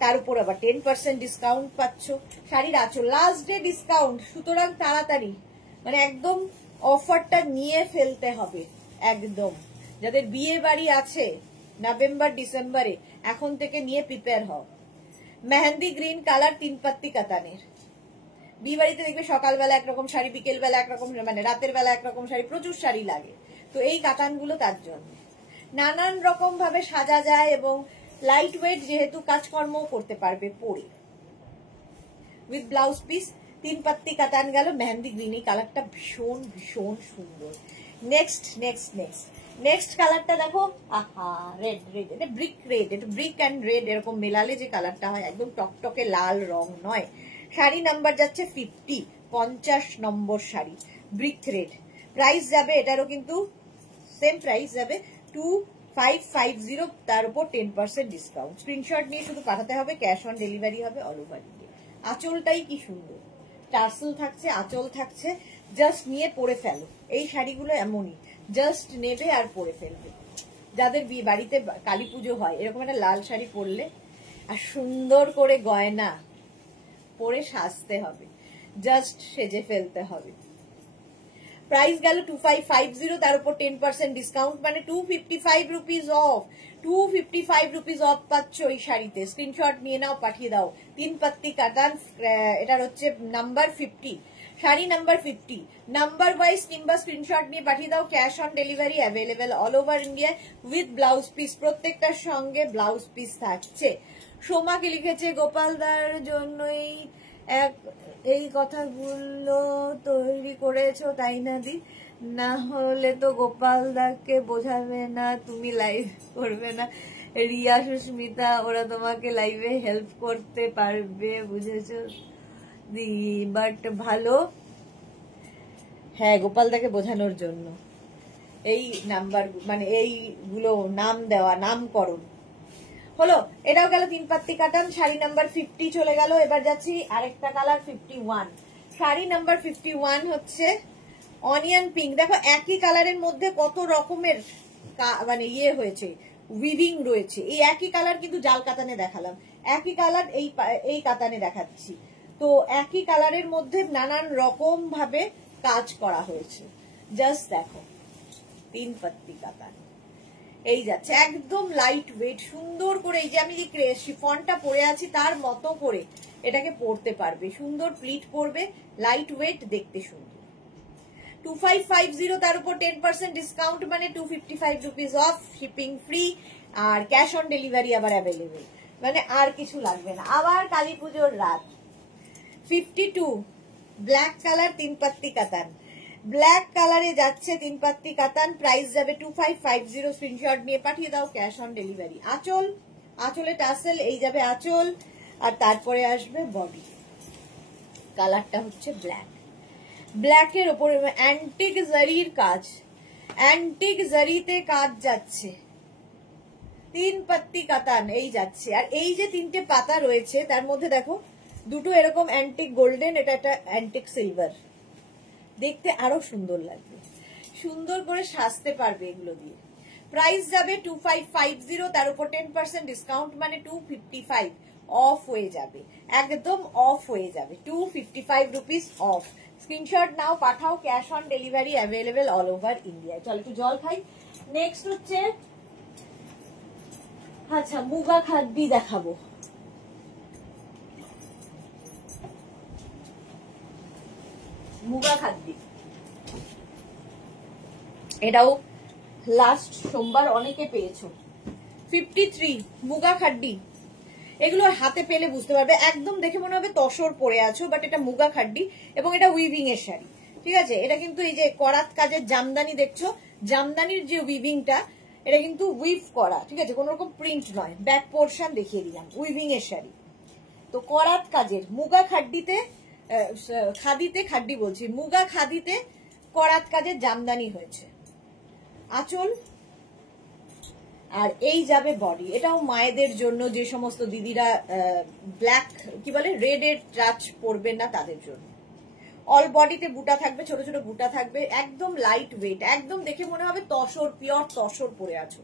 তার উপর আবার 10% ডিসকাউন্ট পাচ্ছ। শাড়ির আঁচল, লাস্ট ডে ডিসকাউন্ট, সুতরাং তাড়াতাড়ি মানে একদম অফারটা নিয়ে ফেলতে হবে। একদম যাদের বিয়ে বাড়ি আছে নভেম্বর ডিসেম্বরে, এখন থেকে নিয়ে প্রিপেয়ার হও। মেহেন্দি গ্রিন কালার, 3 পাত্তি কাতানের। বিয়ে বাড়িতে দেখবে সকালবেলা একরকম শাড়ি, বিকেল বেলা একরকম, মানে রাতের বেলা একরকম শাড়ি, প্রচুর শাড়ি লাগে। তো এই কাতানগুলো তার জন্য নানান রকম ভাবে সাজা যায়, এবং লাইট ওয়েট যেহেতু কাজকর্ম করতে পারবে পরে। উইথ ব্লাউজ পিস, 3 পাত্তি কাতান গেল। মেহেন্দি গ্রিন, এই কালারটা ভীষণ ভীষণ সুন্দর, নেক্সট নেক্সট নেক্সট নেক্সট কালারটা দেখো, আহা রেড রেড, এটা ব্রিক রেড, এটা ব্রিক অ্যান্ড রেড এরকম মেলালে যে কালারটা হয়, একদম টকটকে লাল রং নয়। শাড়ি নাম্বার যাচ্ছে 50, 50 নম্বর শাড়ি, ব্রিক রেড। প্রাইস যাবে এটারও কিন্তু সেম প্রাইস যাবে 2550, তার উপর 10% ডিসকাউন্ট। স্ক্রিনশট নিয়ে শুধু পাঠাতে হবে, ক্যাশ অন ডেলিভারি হবে অল ওভার ইন্ডিয়া। আঁচলটাই কি সুন্দর, টার্সেল থাকছে, আঁচল থাকছে, জাস্ট নিয়ে পরে ফেলো। এই শাড়িগুলো এমনই, জাস্ট নেবে আর পরে ফেলবে। যাদের বাড়িতে কালী পুজো হয়, এরকম একটা লাল শাড়ি পরলে আর সুন্দর করে গয়না পরে সাজতে হবে, জাস্ট সেজে ফেলতে হবে। প্রাইস গেল 2550, তার উপর 10% ডিসকাউন্ট, মানে 255 রুপিস অফ। 255 রুপিস অফ পাচ্ছ এই শাড়িতে। স্ক্রিনশট নিয়ে নাও, পাঠিয়ে দাও। 3 পাত্তি কাতান, এটার হচ্ছে number 50, sari number 50। Number wise কিংবা স্ক্রিনশট নিয়ে পাঠিয়ে দাও, cash on delivery available all over India with blouse piece. প্রত্যেকটার সঙ্গে ব্লাউজ পিস থাকছে। সোমাকে লিখেছে গোপালদার জন্যই এই কথাগুলো তৈরি করেছো, তাই না দি? না হলে তো গোপালদাকে বোঝাবে না, তুমি লাইভ করবে না। রিয়া সুস্মিতা ওরা তোমাকে লাইভে হেল্প করতে পারবে, বুঝেছো দি? বাট ভালো, হ্যাঁ গোপালদাকে বোঝানোর জন্য এই নাম্বার, মানে এইগুলো নাম দেওয়া, নামকরণ হলো। এটাও গেল 3 পাত্তি কাটান, শাড়ি নাম্বার 50 চলে গেল। এবার যাচ্ছি আরেকটা কালার 51। শাড়ি নাম্বার 51 হচ্ছে অনিয়ন পিঙ্ক। দেখো একই কালারের মধ্যে কত রকমের মানে ইয়ে হয়েছে, উইভিং রয়েছে। এই একই কালার কিন্তু জাল কাতানে দেখালাম, একই কালার এই কাতানে দেখাচ্ছি। তো একই কালারের মধ্যে নানান রকম ভাবে কাজ করা হয়েছে। জাস্ট দেখো, 3 পাত্তি কাতান এই যাচ্ছে, একদম লাইট ওয়েট, সুন্দর করে। এই যে আমি যে শিফনটা পরে আছি তার মতো করে এটাকে পরতে পারবে, সুন্দর প্লিট পরবে, লাইট ওয়েট, দেখতে সুন্দর। 2550, তার উপর 10% ডিসকাউন্ট, মানে 255 রুপিস অফ, শিপিং ফ্রি, আর ক্যাশ অন ডেলিভারি আবার অ্যাভেলেবেল, মানে আর কিছু লাগবে না। আবার কালী পুজোর রাত। 52 ব্ল্যাক কালার, 3 পাত্তি কাতান, ব্ল্যাক কালারে যাচ্ছে 3 পাত্তি কাতান। প্রাইস যাবে 2550, স্ক্রিনশট নিয়ে পাঠিয়ে দাও, ক্যাশ অন ডেলিভারি। আঁচল, আঁচলে টাসেল, এই যাবে আঁচল, আর তারপরে আসবে বডি। কালারটা হচ্ছে ব্ল্যাক, ব্ল্যাকের ওপরে অ্যান্টিক জারির কাজ, অ্যান্টিক জারিতে কাজ যাচ্ছে, 3 পাত্তি কাতান এই যাচ্ছে। আর এই যে 3টে পাতা রয়েছে তার মধ্যে দেখো দুটো এরকম অ্যান্টিক গোল্ডেন, এটা একটা অ্যান্টিক সিলভার, দেখতে আরো সুন্দর লাগবে, সুন্দর করে সাজতে পারবে এগুলো দিয়ে। প্রাইস যাবে 2550, তার উপর 10% ডিসকাউন্ট, মানে 255 অফ হয়ে যাবে, একদম অফ হয়ে যাবে, 255 rupees of. Screenshot now, Pathao, cash on delivery available all over India. চলো একটু জল খাই। নেক্সট হচ্ছে, আচ্ছা মুগা খাদ্যি দেখাবো। মুগা খাদ্যি, এটাও লাস্ট সোমবার অনেকে পেয়েছো। 53 মুগা খাড্ডি, এগুলো হাতে পেলে বুঝতে পারবে, একদম দেখে মনে হবে তসর পরে আছো, বাট এটা মুগা খাড্ডি এবং এটা উইভিং এর শাড়ি, ঠিক আছে? এটা কিন্তু এই যে করাত কাজের জামদানি দেখছো, জামদানির যে উইভিংটা, এটা কিন্তু উইভ করা, ঠিক আছে, কোন রকম প্রিন্ট নয়। ব্যাক পোর্শন দেখিয়ে দিলাম, উইভিং এর শাড়ি। তো করাত কাজের মুগা খাড্ডিতে, খাদিতে, খাড্ডি বলছি, মুগা খাদিতে করাত কাজের জামদানি হয়েছে। আঁচল, আর এই যাবে বডি। এটাও মায়েদের জন্য, যে সমস্ত দিদিরা ব্ল্যাক কি বলে রেড এর টাচ পরবে না তাদের জন্য। অল বডিতে বুটা থাকবে, ছোট ছোট বুটা থাকবে, একদম লাইট ওয়েট, একদম দেখে মনে হবে তসর, পিওর তসর পরে আছো,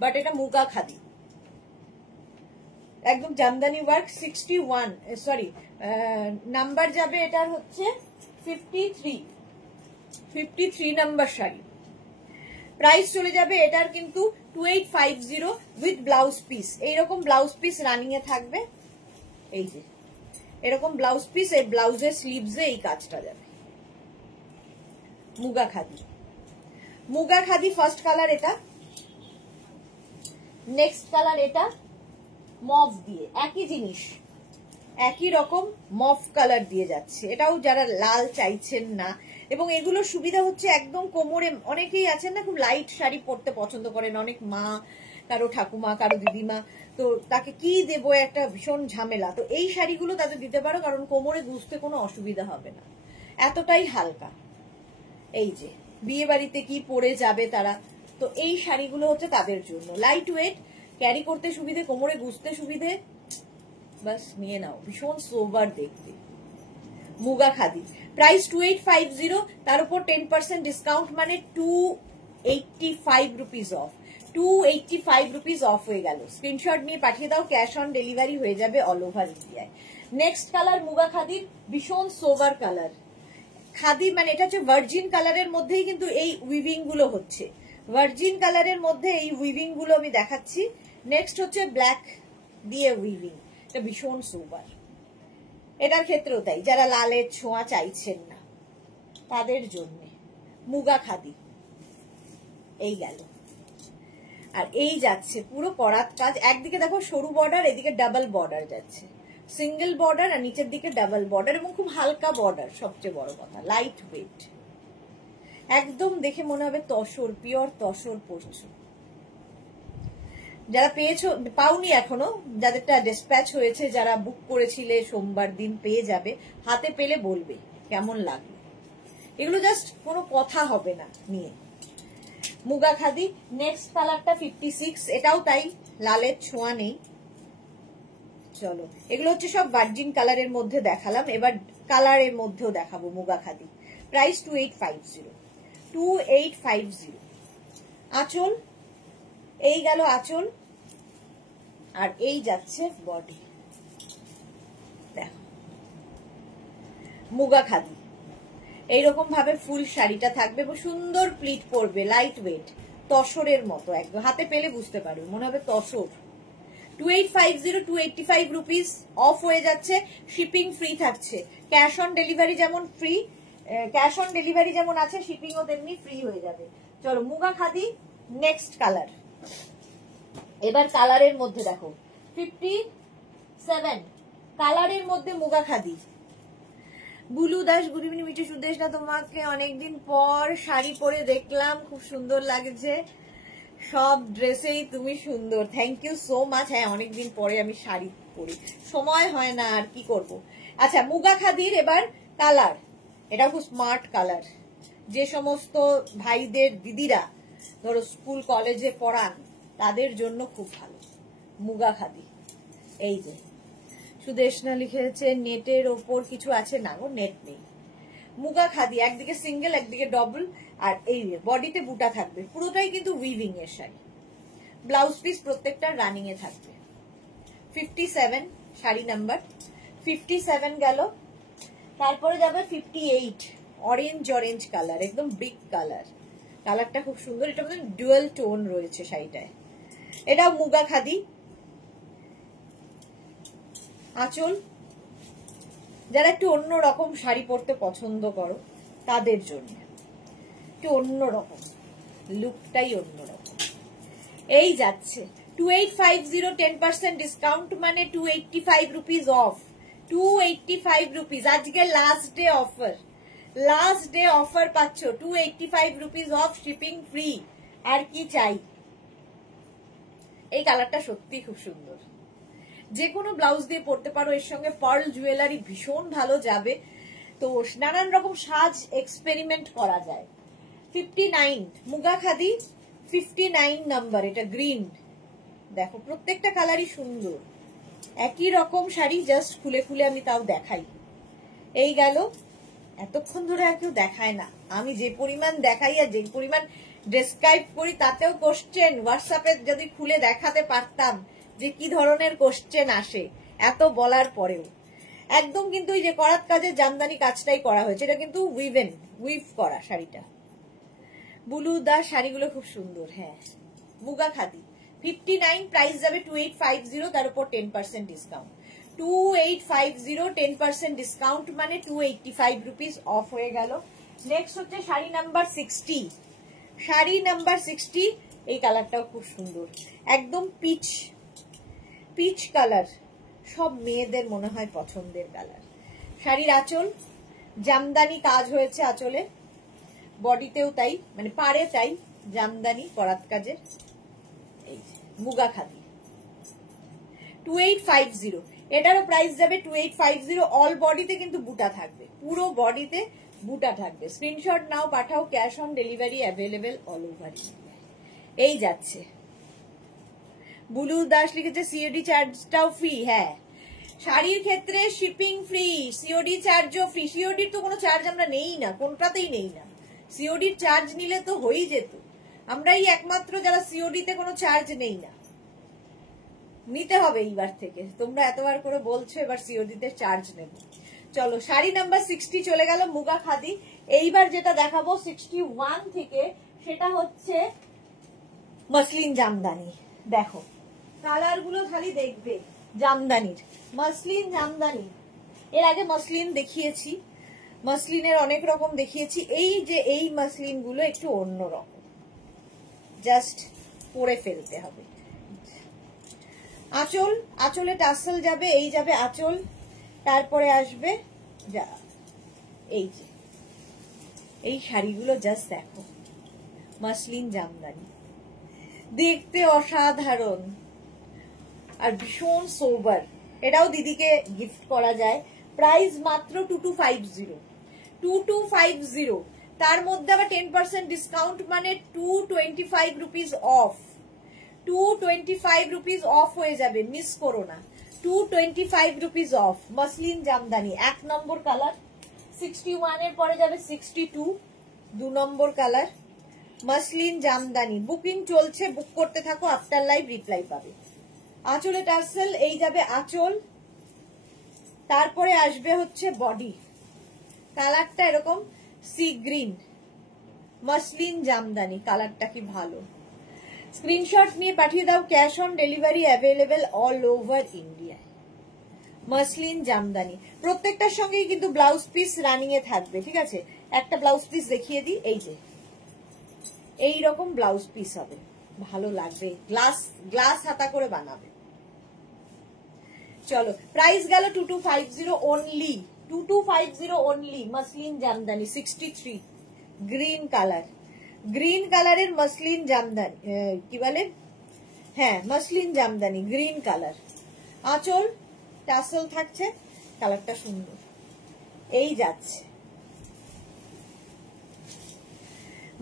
বাট এটা মুগা খাদি, একদম জামদানি ওয়ার্ক। 61 সরি নাম্বার যাবে এটার হচ্ছে 53 নাম্বার শাড়ি। প্রাইস চলে যাবে এটার কিন্তু 2850 উইথ ব্লাউজ পিস। এইরকম ব্লাউজ পিস রানিং এ থাকবে, এই যে এরকম ব্লাউজ পিস, এই ব্লাউজের স্লিভসে এই কাজটা যাবে। মুগা খাদি, মুগা খাদি ফার্স্ট কালার এটা। নেক্সট কালার এটা মফ দিয়ে, একই জিনিস, একই রকম মফ কালার দিয়ে যাচ্ছে। এটাও যারা লাল চাইছেন না, এবং এগুলোর সুবিধা হচ্ছে একদম কোমরে, অনেকেই আছেন না খুব লাইট শাড়ি পরতে পছন্দ করেন, অনেক মা, কারো ঠাকুমা, কারো দিদিমা, তো তাকে কি দেবো একটা ভীষণ ঝামেলা, তো এই শাড়িগুলো তাদের দিতে পারো, কারণ কোমরে গুজতে কোনো অসুবিধা হবে না, এতটাই হালকা। এই যে বিয়ে বাড়িতে কি পরে যাবে তারা, তো এই শাড়িগুলো হচ্ছে তাদের জন্য, লাইট ওয়েট, ক্যারি করতে সুবিধে, কোমরে গুজতে সুবিধে, বাস নিয়ে নাও, ভীষণ সোবার দেখতে। মুগা খাদি, প্রাইস 2850, তার উপর 10% ডিসকাউন্ট, মানে 285 রুপিস অফ, 285 রুপিস অফ হয়ে গেল। স্ক্রিনশট নিয়ে পাঠিয়ে দাও, ক্যাশ অন ডেলিভারি হয়ে যাবে অল ওভার ইন্ডিয়ায়। নেক্সট কালার মুগা খাদির, ভীষণ সোবার কালার, খাদি মানে এটা হচ্ছে ভার্জিন কালারের মধ্যেই কিন্তু এই উইভিং গুলো হচ্ছে, ভার্জিন কালারের মধ্যে এই উইভিং গুলো আমি দেখাচ্ছি। নেক্সট হচ্ছে ব্ল্যাক দিয়ে উইভিং, এটা ভীষণ সোবার, এটার ক্ষেত্রেও তাই, যারা লালের ছোঁয়া চাইছেন না তাদের জন্য মুগা খাদি। এই গেল, আর এই যাচ্ছে পুরো করাত কাজ, একদিকে দেখো সরু বর্ডার, এদিকে ডাবল বর্ডার যাচ্ছে, সিঙ্গেল বর্ডার আর নিচের দিকে ডাবল বর্ডার, এবং খুব হালকা বর্ডার, সবচেয়ে বড় কথা লাইট ওয়েট, একদম দেখে মনে হবে তসর, পিওর তসর পরছো। যারা পেয়েছো, পাওনি এখনো, যাদেরটা ডিসপ্যাচ হয়েছে, যারা বুক করেছিলে সোমবার দিন পেয়ে যাবে, হাতে পেলে বলবে কেমন লাগবে, এগুলো জাস্ট কোনো কথা হবে না নিয়ে। মুগা খাদি, নেক্সট কালারটা 56, এটাও তাই, লালের ছোঁয়া নেই। চলো, এগুলো হচ্ছে সব ভার্জিন কালারের মধ্যে দেখালাম, এবার কালারের মধ্যেও দেখাবো মুগা খাদি। প্রাইস 2850, 2850। আঁচল, এই গেল আঁচল, আর এই যাচ্ছে বডি, দেখো মুগা খাদি, এইরকম ভাবে ফুল শাড়িটা থাকবে, সুন্দর প্লিট পরবে, লাইট ওয়েট, তসরের মতো, একদম হাতে পেলে বুঝতে পারবে, মনে হবে তসর। 2850, 285 রুপিস অফ হয়ে যাচ্ছে, শিপিং ফ্রি থাকছে, ক্যাশ অন ডেলিভারি যেমন ফ্রি, ক্যাশ অন ডেলিভারি যেমন আছে, শিপিংও তেমনি ফ্রি হয়ে যাবে। চলো মুগা খাদি, নেক্সট কালার, এবার কালারের মধ্যে দেখো 57 কালারের মধ্যে মুগা খাদি। বুলু দাস, গুড ইভিনিং মিঠু সুদেশ, না তোমাকে অনেকদিন পর শাড়ি পরে দেখলাম, খুব সুন্দর লাগছে, সব ড্রেসেই তুমি সুন্দর, থ্যাংক ইউ সো মাচ। হ্যাঁ, অনেকদিন পরে আমি শাড়ি পরি, সময় হয় না, আর কি করব। আচ্ছা, মুগা খাদির এবার কালার, এটা খুব স্মার্ট কালার, যে সমস্ত ভাইদের দিদিরা ধরো স্কুল কলেজে পড়ান তাদের জন্য খুব ভালো মুগা খাদি। এই যে সুদেশনা লিখেছে নেটের ওপর কিছু আছে, না গো নেট নেই, মুগা খাদি, একদিকে সিঙ্গেল একদিকে ডবল, আর এই বডিতে বুটা থাকবে, পুরোটাই কিন্তু উইভিং এর শাড়ি, ব্লাউজ পিস প্রত্যেকটা রানিং এ থাকবে। 57 শাড়ি নাম্বার 57 গেল, তারপরে যাবে 58, অরেঞ্জ কালার, একদম বিগ কালার, কালারটা খুব সুন্দর, এটা মধ্যে ডুয়াল টোন রয়েছে শাড়িটায়, এটাও মুগা খাদি। আঁচল, যারা একটু অন্যরকম শাড়ি পরতে পছন্দ করো তাদের জন্য, একটু অন্যরকম লুকটাই অন্যরকম। এই যাচ্ছে 2850, 10% ডিসকাউন্ট, মানে 285 রুপিস অফ, 285 রুপিস, আজকে last day offer, last day offer পাচ্ছ, 285 রুপিস অফ, শিপিং ফ্রি, আর কি চাই। এই কালারটা সত্যি খুব সুন্দর, যে কোনো ব্লাউজ দিয়ে পরতে পারো, এর সঙ্গে পার্ল জুয়েলারি ভীষণ ভালো যাবে, তো নানান রকম সাজ এক্সপেরিমেন্ট করা যায়। 59 মুগা খাদি, 59 নাম্বার, এটা গ্রিন, দেখো প্রত্যেকটা কালারই সুন্দর, একই রকম শাড়ি, জাস্ট খুলে খুলে আমি তাও দেখাই। এই গেল, এতক্ষণ ধরে আর কেউ দেখায় না, আমি যে পরিমাণ দেখাই আর যে পরিমাণ ডেসক্রাইব করি তাতেও কোশ্চেন, হোয়াটসঅ্যাপে যদি খুলে দেখাতে পারতাম যে কি ধরনের কোশ্চেন আসে, এত বলার পরেও একদম কিন্তু এই যে করাত কাজের জামদানি কাজটাই করা হয়েছে, এটা কিন্তু উইভ করা শাড়িটা। বুলু দা শাড়িগুলো খুব সুন্দর, হ্যাঁ মুগা খাদি। 59 প্রাইস যাবে 2850, তার উপর 10% ডিসকাউন্ট, 2850, 10% ডিসকাউন্ট, মানে 285 রুপিস অফ হয়ে গেল। নেক্সট হচ্ছে শাড়ি নাম্বার 60, শাড়ি নাম্বার 60, এই কালারটাও খুব সুন্দর, একদম পিচ কালার, সব মেয়েদের মনে হয় পছন্দের কালার। শাড়ির আঁচল, জামদানি কাজ হয়েছে আঁচলে, বডিতেও তাই, মানে পাড়ে তাই, জামদানি করাত কাজের। এই মুগা খাদি 2850, এটারও প্রাইস যাবে 2850। অল বডিতে কিন্তু বুটা থাকবে, পুরো বডিতে বুটা থাকবে। Screenshot now, Pathao, cash on delivery available all over India. এই যাচ্ছে। বুলু দাস লিখেছে সিওডি চার্জটাও ফ্রি। হ্যাঁ, শাড়ির ক্ষেত্রে শিপিং ফ্রি, সিওডি চার্জও ফ্রি। সিওডির তো কোনো চার্জ আমরা নেই না, কোনটাতেই নেই না। সিওডির চার্জ নিলে তো হয়েই যেত, আমরাই একমাত্র যারা সিওডিতে কোনো চার্জ নেই না। নিতে হবে এইবার থেকে, তোমরা এতবার করে বলছো, এবার সিওডিতে চার্জ নেব। চলো, শাড়ি নাম্বার 60 চলে গেল, মুগা খাদি। এইবার যেটা দেখাবো 61 থেকে, সেটা হচ্ছে মসলিন জামদানি। দেখো কালার গুলো খালি দেখবে, জামদানির, মসলিন জামদানি। এর আগে মসলিন দেখিয়েছি, মসলিনের অনেক রকম দেখিয়েছি। এই যে এই মসলিন গুলো একটু অন্যরকম, জাস্ট পরে ফেলতে হবে। আঁচল, আঁচলে টাসেল যাবে, এই যাবে আঁচল, তারপরে আসবে যা এই যে এই শাড়িগুলো জাস্ট দেখো, মসলিন জামদানি, দেখতে অসাধারণ আর ভীষণ সোবার। এটাও দিদিকে গিফট করা যায়। প্রাইস মাত্র 2250, 2250। তার মধ্যে আবার 10% ডিসকাউন্ট, মানে 225 রুপিস অফ, 225 রুপিস অফ হয়ে যাবে, মিস করো না। 225 rupees of, muslin Jamdani. 1 number colour, 61 এর পরে যাবে 62, 2 নম্বর কালার, মসলিন জামদানি। বুকিং চলছে, বুক করতে থাকো, আফটার লাইভ রিপ্লাই পাবে। আঁচলে টার্সেল, এই যাবে আঁচল, তারপরে আসবে হচ্ছে বডি। কালারটা এরকম সি গ্রিন, মসলিন জামদানি। কালারটা কি ভালো, স্ক্রিনশট নিয়ে পাঠিয়ে দাও, cash on delivery available all over India. Muslin Jamdani, প্রত্যেকটার সঙ্গেই কিন্তু ব্লাউজ পিস রানিং এ থাকবে, ঠিক আছে। একটা ব্লাউজ পিস দেখিয়ে দিই, এই যে এইরকম ব্লাউজ পিস হবে, ভালো লাগবে, গ্লাস গ্লাস হাতা করে বানাবে। চলো, প্রাইস গেল 2250 only, 2250 only. Muslin Jamdani 63, green colour, green কালারের মসলিন জামদানি, কি বলে, হ্যাঁ মসলিন জামদানি, গ্রিন কালার। আঁচল টাসেল থাকছে, কালারটা সুন্দর। এই যাচ্ছে,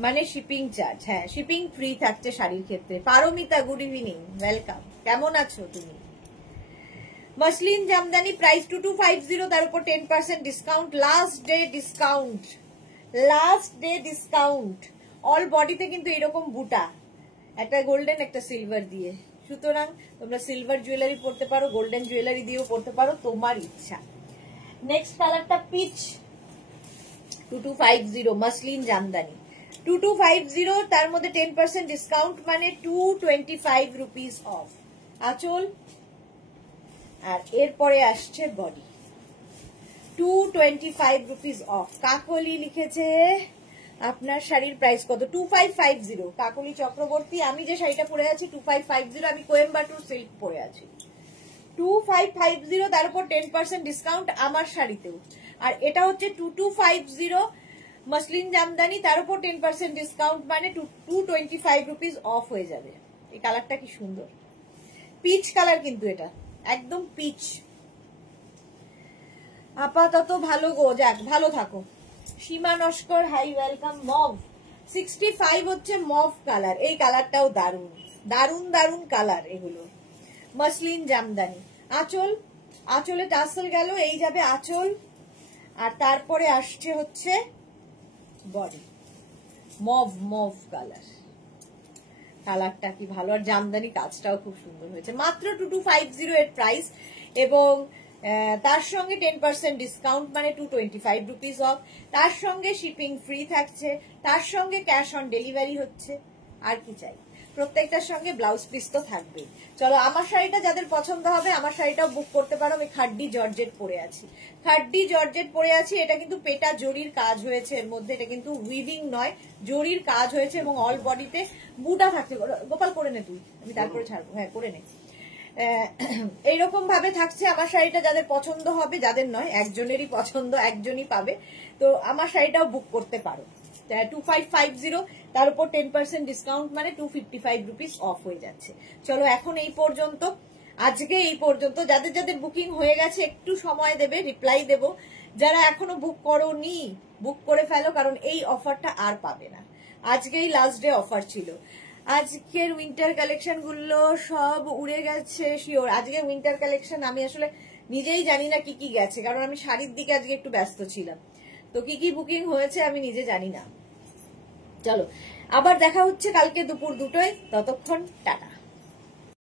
মানে শিপিং চার্জ, হ্যাঁ শিপিং ফ্রি থাকছে শাড়ির ক্ষেত্রে। পারমিতা, গুড ইভিনিং, ওয়েলকাম, কেমন আছো তুমি? মসলিন জামদানি প্রাইস 2250, তার উপর 10% discount, last day discount, last day discount. All বডিতে কিন্তু এরকম বুটা, একটা গোল্ডেন একটা সিলভার দিয়ে, সুতরাং তোমরা সিলভার জুয়েলারি পরতে পারো, গোল্ডেন জুয়েলারি দিয়েও পরতে পারো, তোমার ইচ্ছা। নেক্সট কালারটা পিচ, 2250 মসলিন জামদানি, 2250, তার মধ্যে 10% ডিসকাউন্ট, মানে 225 রুপিস অফ। আঁচল, আর এরপরে আসছে বডি, 225 রুপিস অফ। কাকলি লিখেছে আপনার শাড়ির প্রাইস কত, 2550। কাকলি চক্রবর্তী, আমি যে শাড়িটা পরে আছি 2550, আমি কোয়েম্বাটুর সিল্ক পরে আছি। 2550, তার উপর 10% ডিসকাউন্ট আমার শাড়িতেও। আর এটা হচ্ছে 2250 মসলিন জামদানি, তার উপর 10% ডিসকাউন্ট, মানে 225 রুপিস অফ হয়ে যাবে। এই কালারটা কি সুন্দর, পিচ কালার, কিন্তু এটা একদম পিচ। আপাতত ভালো গো, যাক ভালো থাকো। সীমা নস্কর, হাই ওয়েলকাম। মভ 65 হচ্ছে মভ কালার, এই কালারটাও দারুন দারুন দারুন কালার এগুলো। মসলিন জামদানি, আঁচল, আঁচলে টাসেল গেল, এই যাবে আঁচল, আর তারপরে আসছে হচ্ছে বডি, মভ মভ কালার। কালারটা কি ভালো, আর জামদানি কাজটাও খুব সুন্দর হয়েছে। মাত্র 2250 এর প্রাইস, এবং তার সঙ্গে 10% ডিসকাউন্ট, মানে 225 রুপিস অফ। তার সঙ্গে শিপিং ফ্রি থাকছে, তার সঙ্গে ক্যাশ অন ডেলিভারি হচ্ছে। আর কি চাই, প্রত্যেকটার সঙ্গে ব্লাউজ পিস তো থাকবেই। চলো, আমার শাড়িটা যাদের পছন্দ হবে, আমার শাড়িটাও বুক করতে পারো। আমি খাড্ডি জর্জেট পরে আছি, খাড্ডি জর্জেট পরে আছি। এটা কিন্তু পেটা জরির কাজ হয়েছে এর মধ্যে, এটা কিন্তু উইভিং নয়, জরির কাজ হয়েছে, এবং অল বডিতে বুটা থাকছে। গোপাল করে নে তুই, আমি তারপরে ছাড়বো, হ্যাঁ করে নে। এইরকম ভাবে থাকছে আমার শাড়িটা। যাদের পছন্দ হবে, যাদের নয়, একজনেরই পছন্দ, একজনই পাবে। তো আমার শাড়িটাও বুক করতে পারো। 2550, তার উপর 10% ডিসকাউন্ট, মানে 255 রুপিস অফ হয়ে যাচ্ছে। চলো এখন এই পর্যন্ত, আজকে এই পর্যন্ত। যাদের যাদের বুকিং হয়ে গেছে একটু সময় দেবে, রিপ্লাই দেব। যারা এখনো বুক করোনি, বুক করে ফেলো, কারণ এই অফারটা আর পাবে না। আজকেই লাস্ট ডে অফার ছিল। আজকের উইন্টার কালেকশন গুলো সব উড়ে গেছে শিওর। আজকে উইন্টার কালেকশন আমি আসলে নিজেই জানি না কি কি গেছে, কারণ আমি শাড়ির দিকে আজকে একটু ব্যস্ত ছিলাম। তো কি কি বুকিং হয়েছে আমি নিজে জানি না। চলো আবার দেখা হচ্ছে কালকে দুপুর 2টায়। ততক্ষণ টাটা।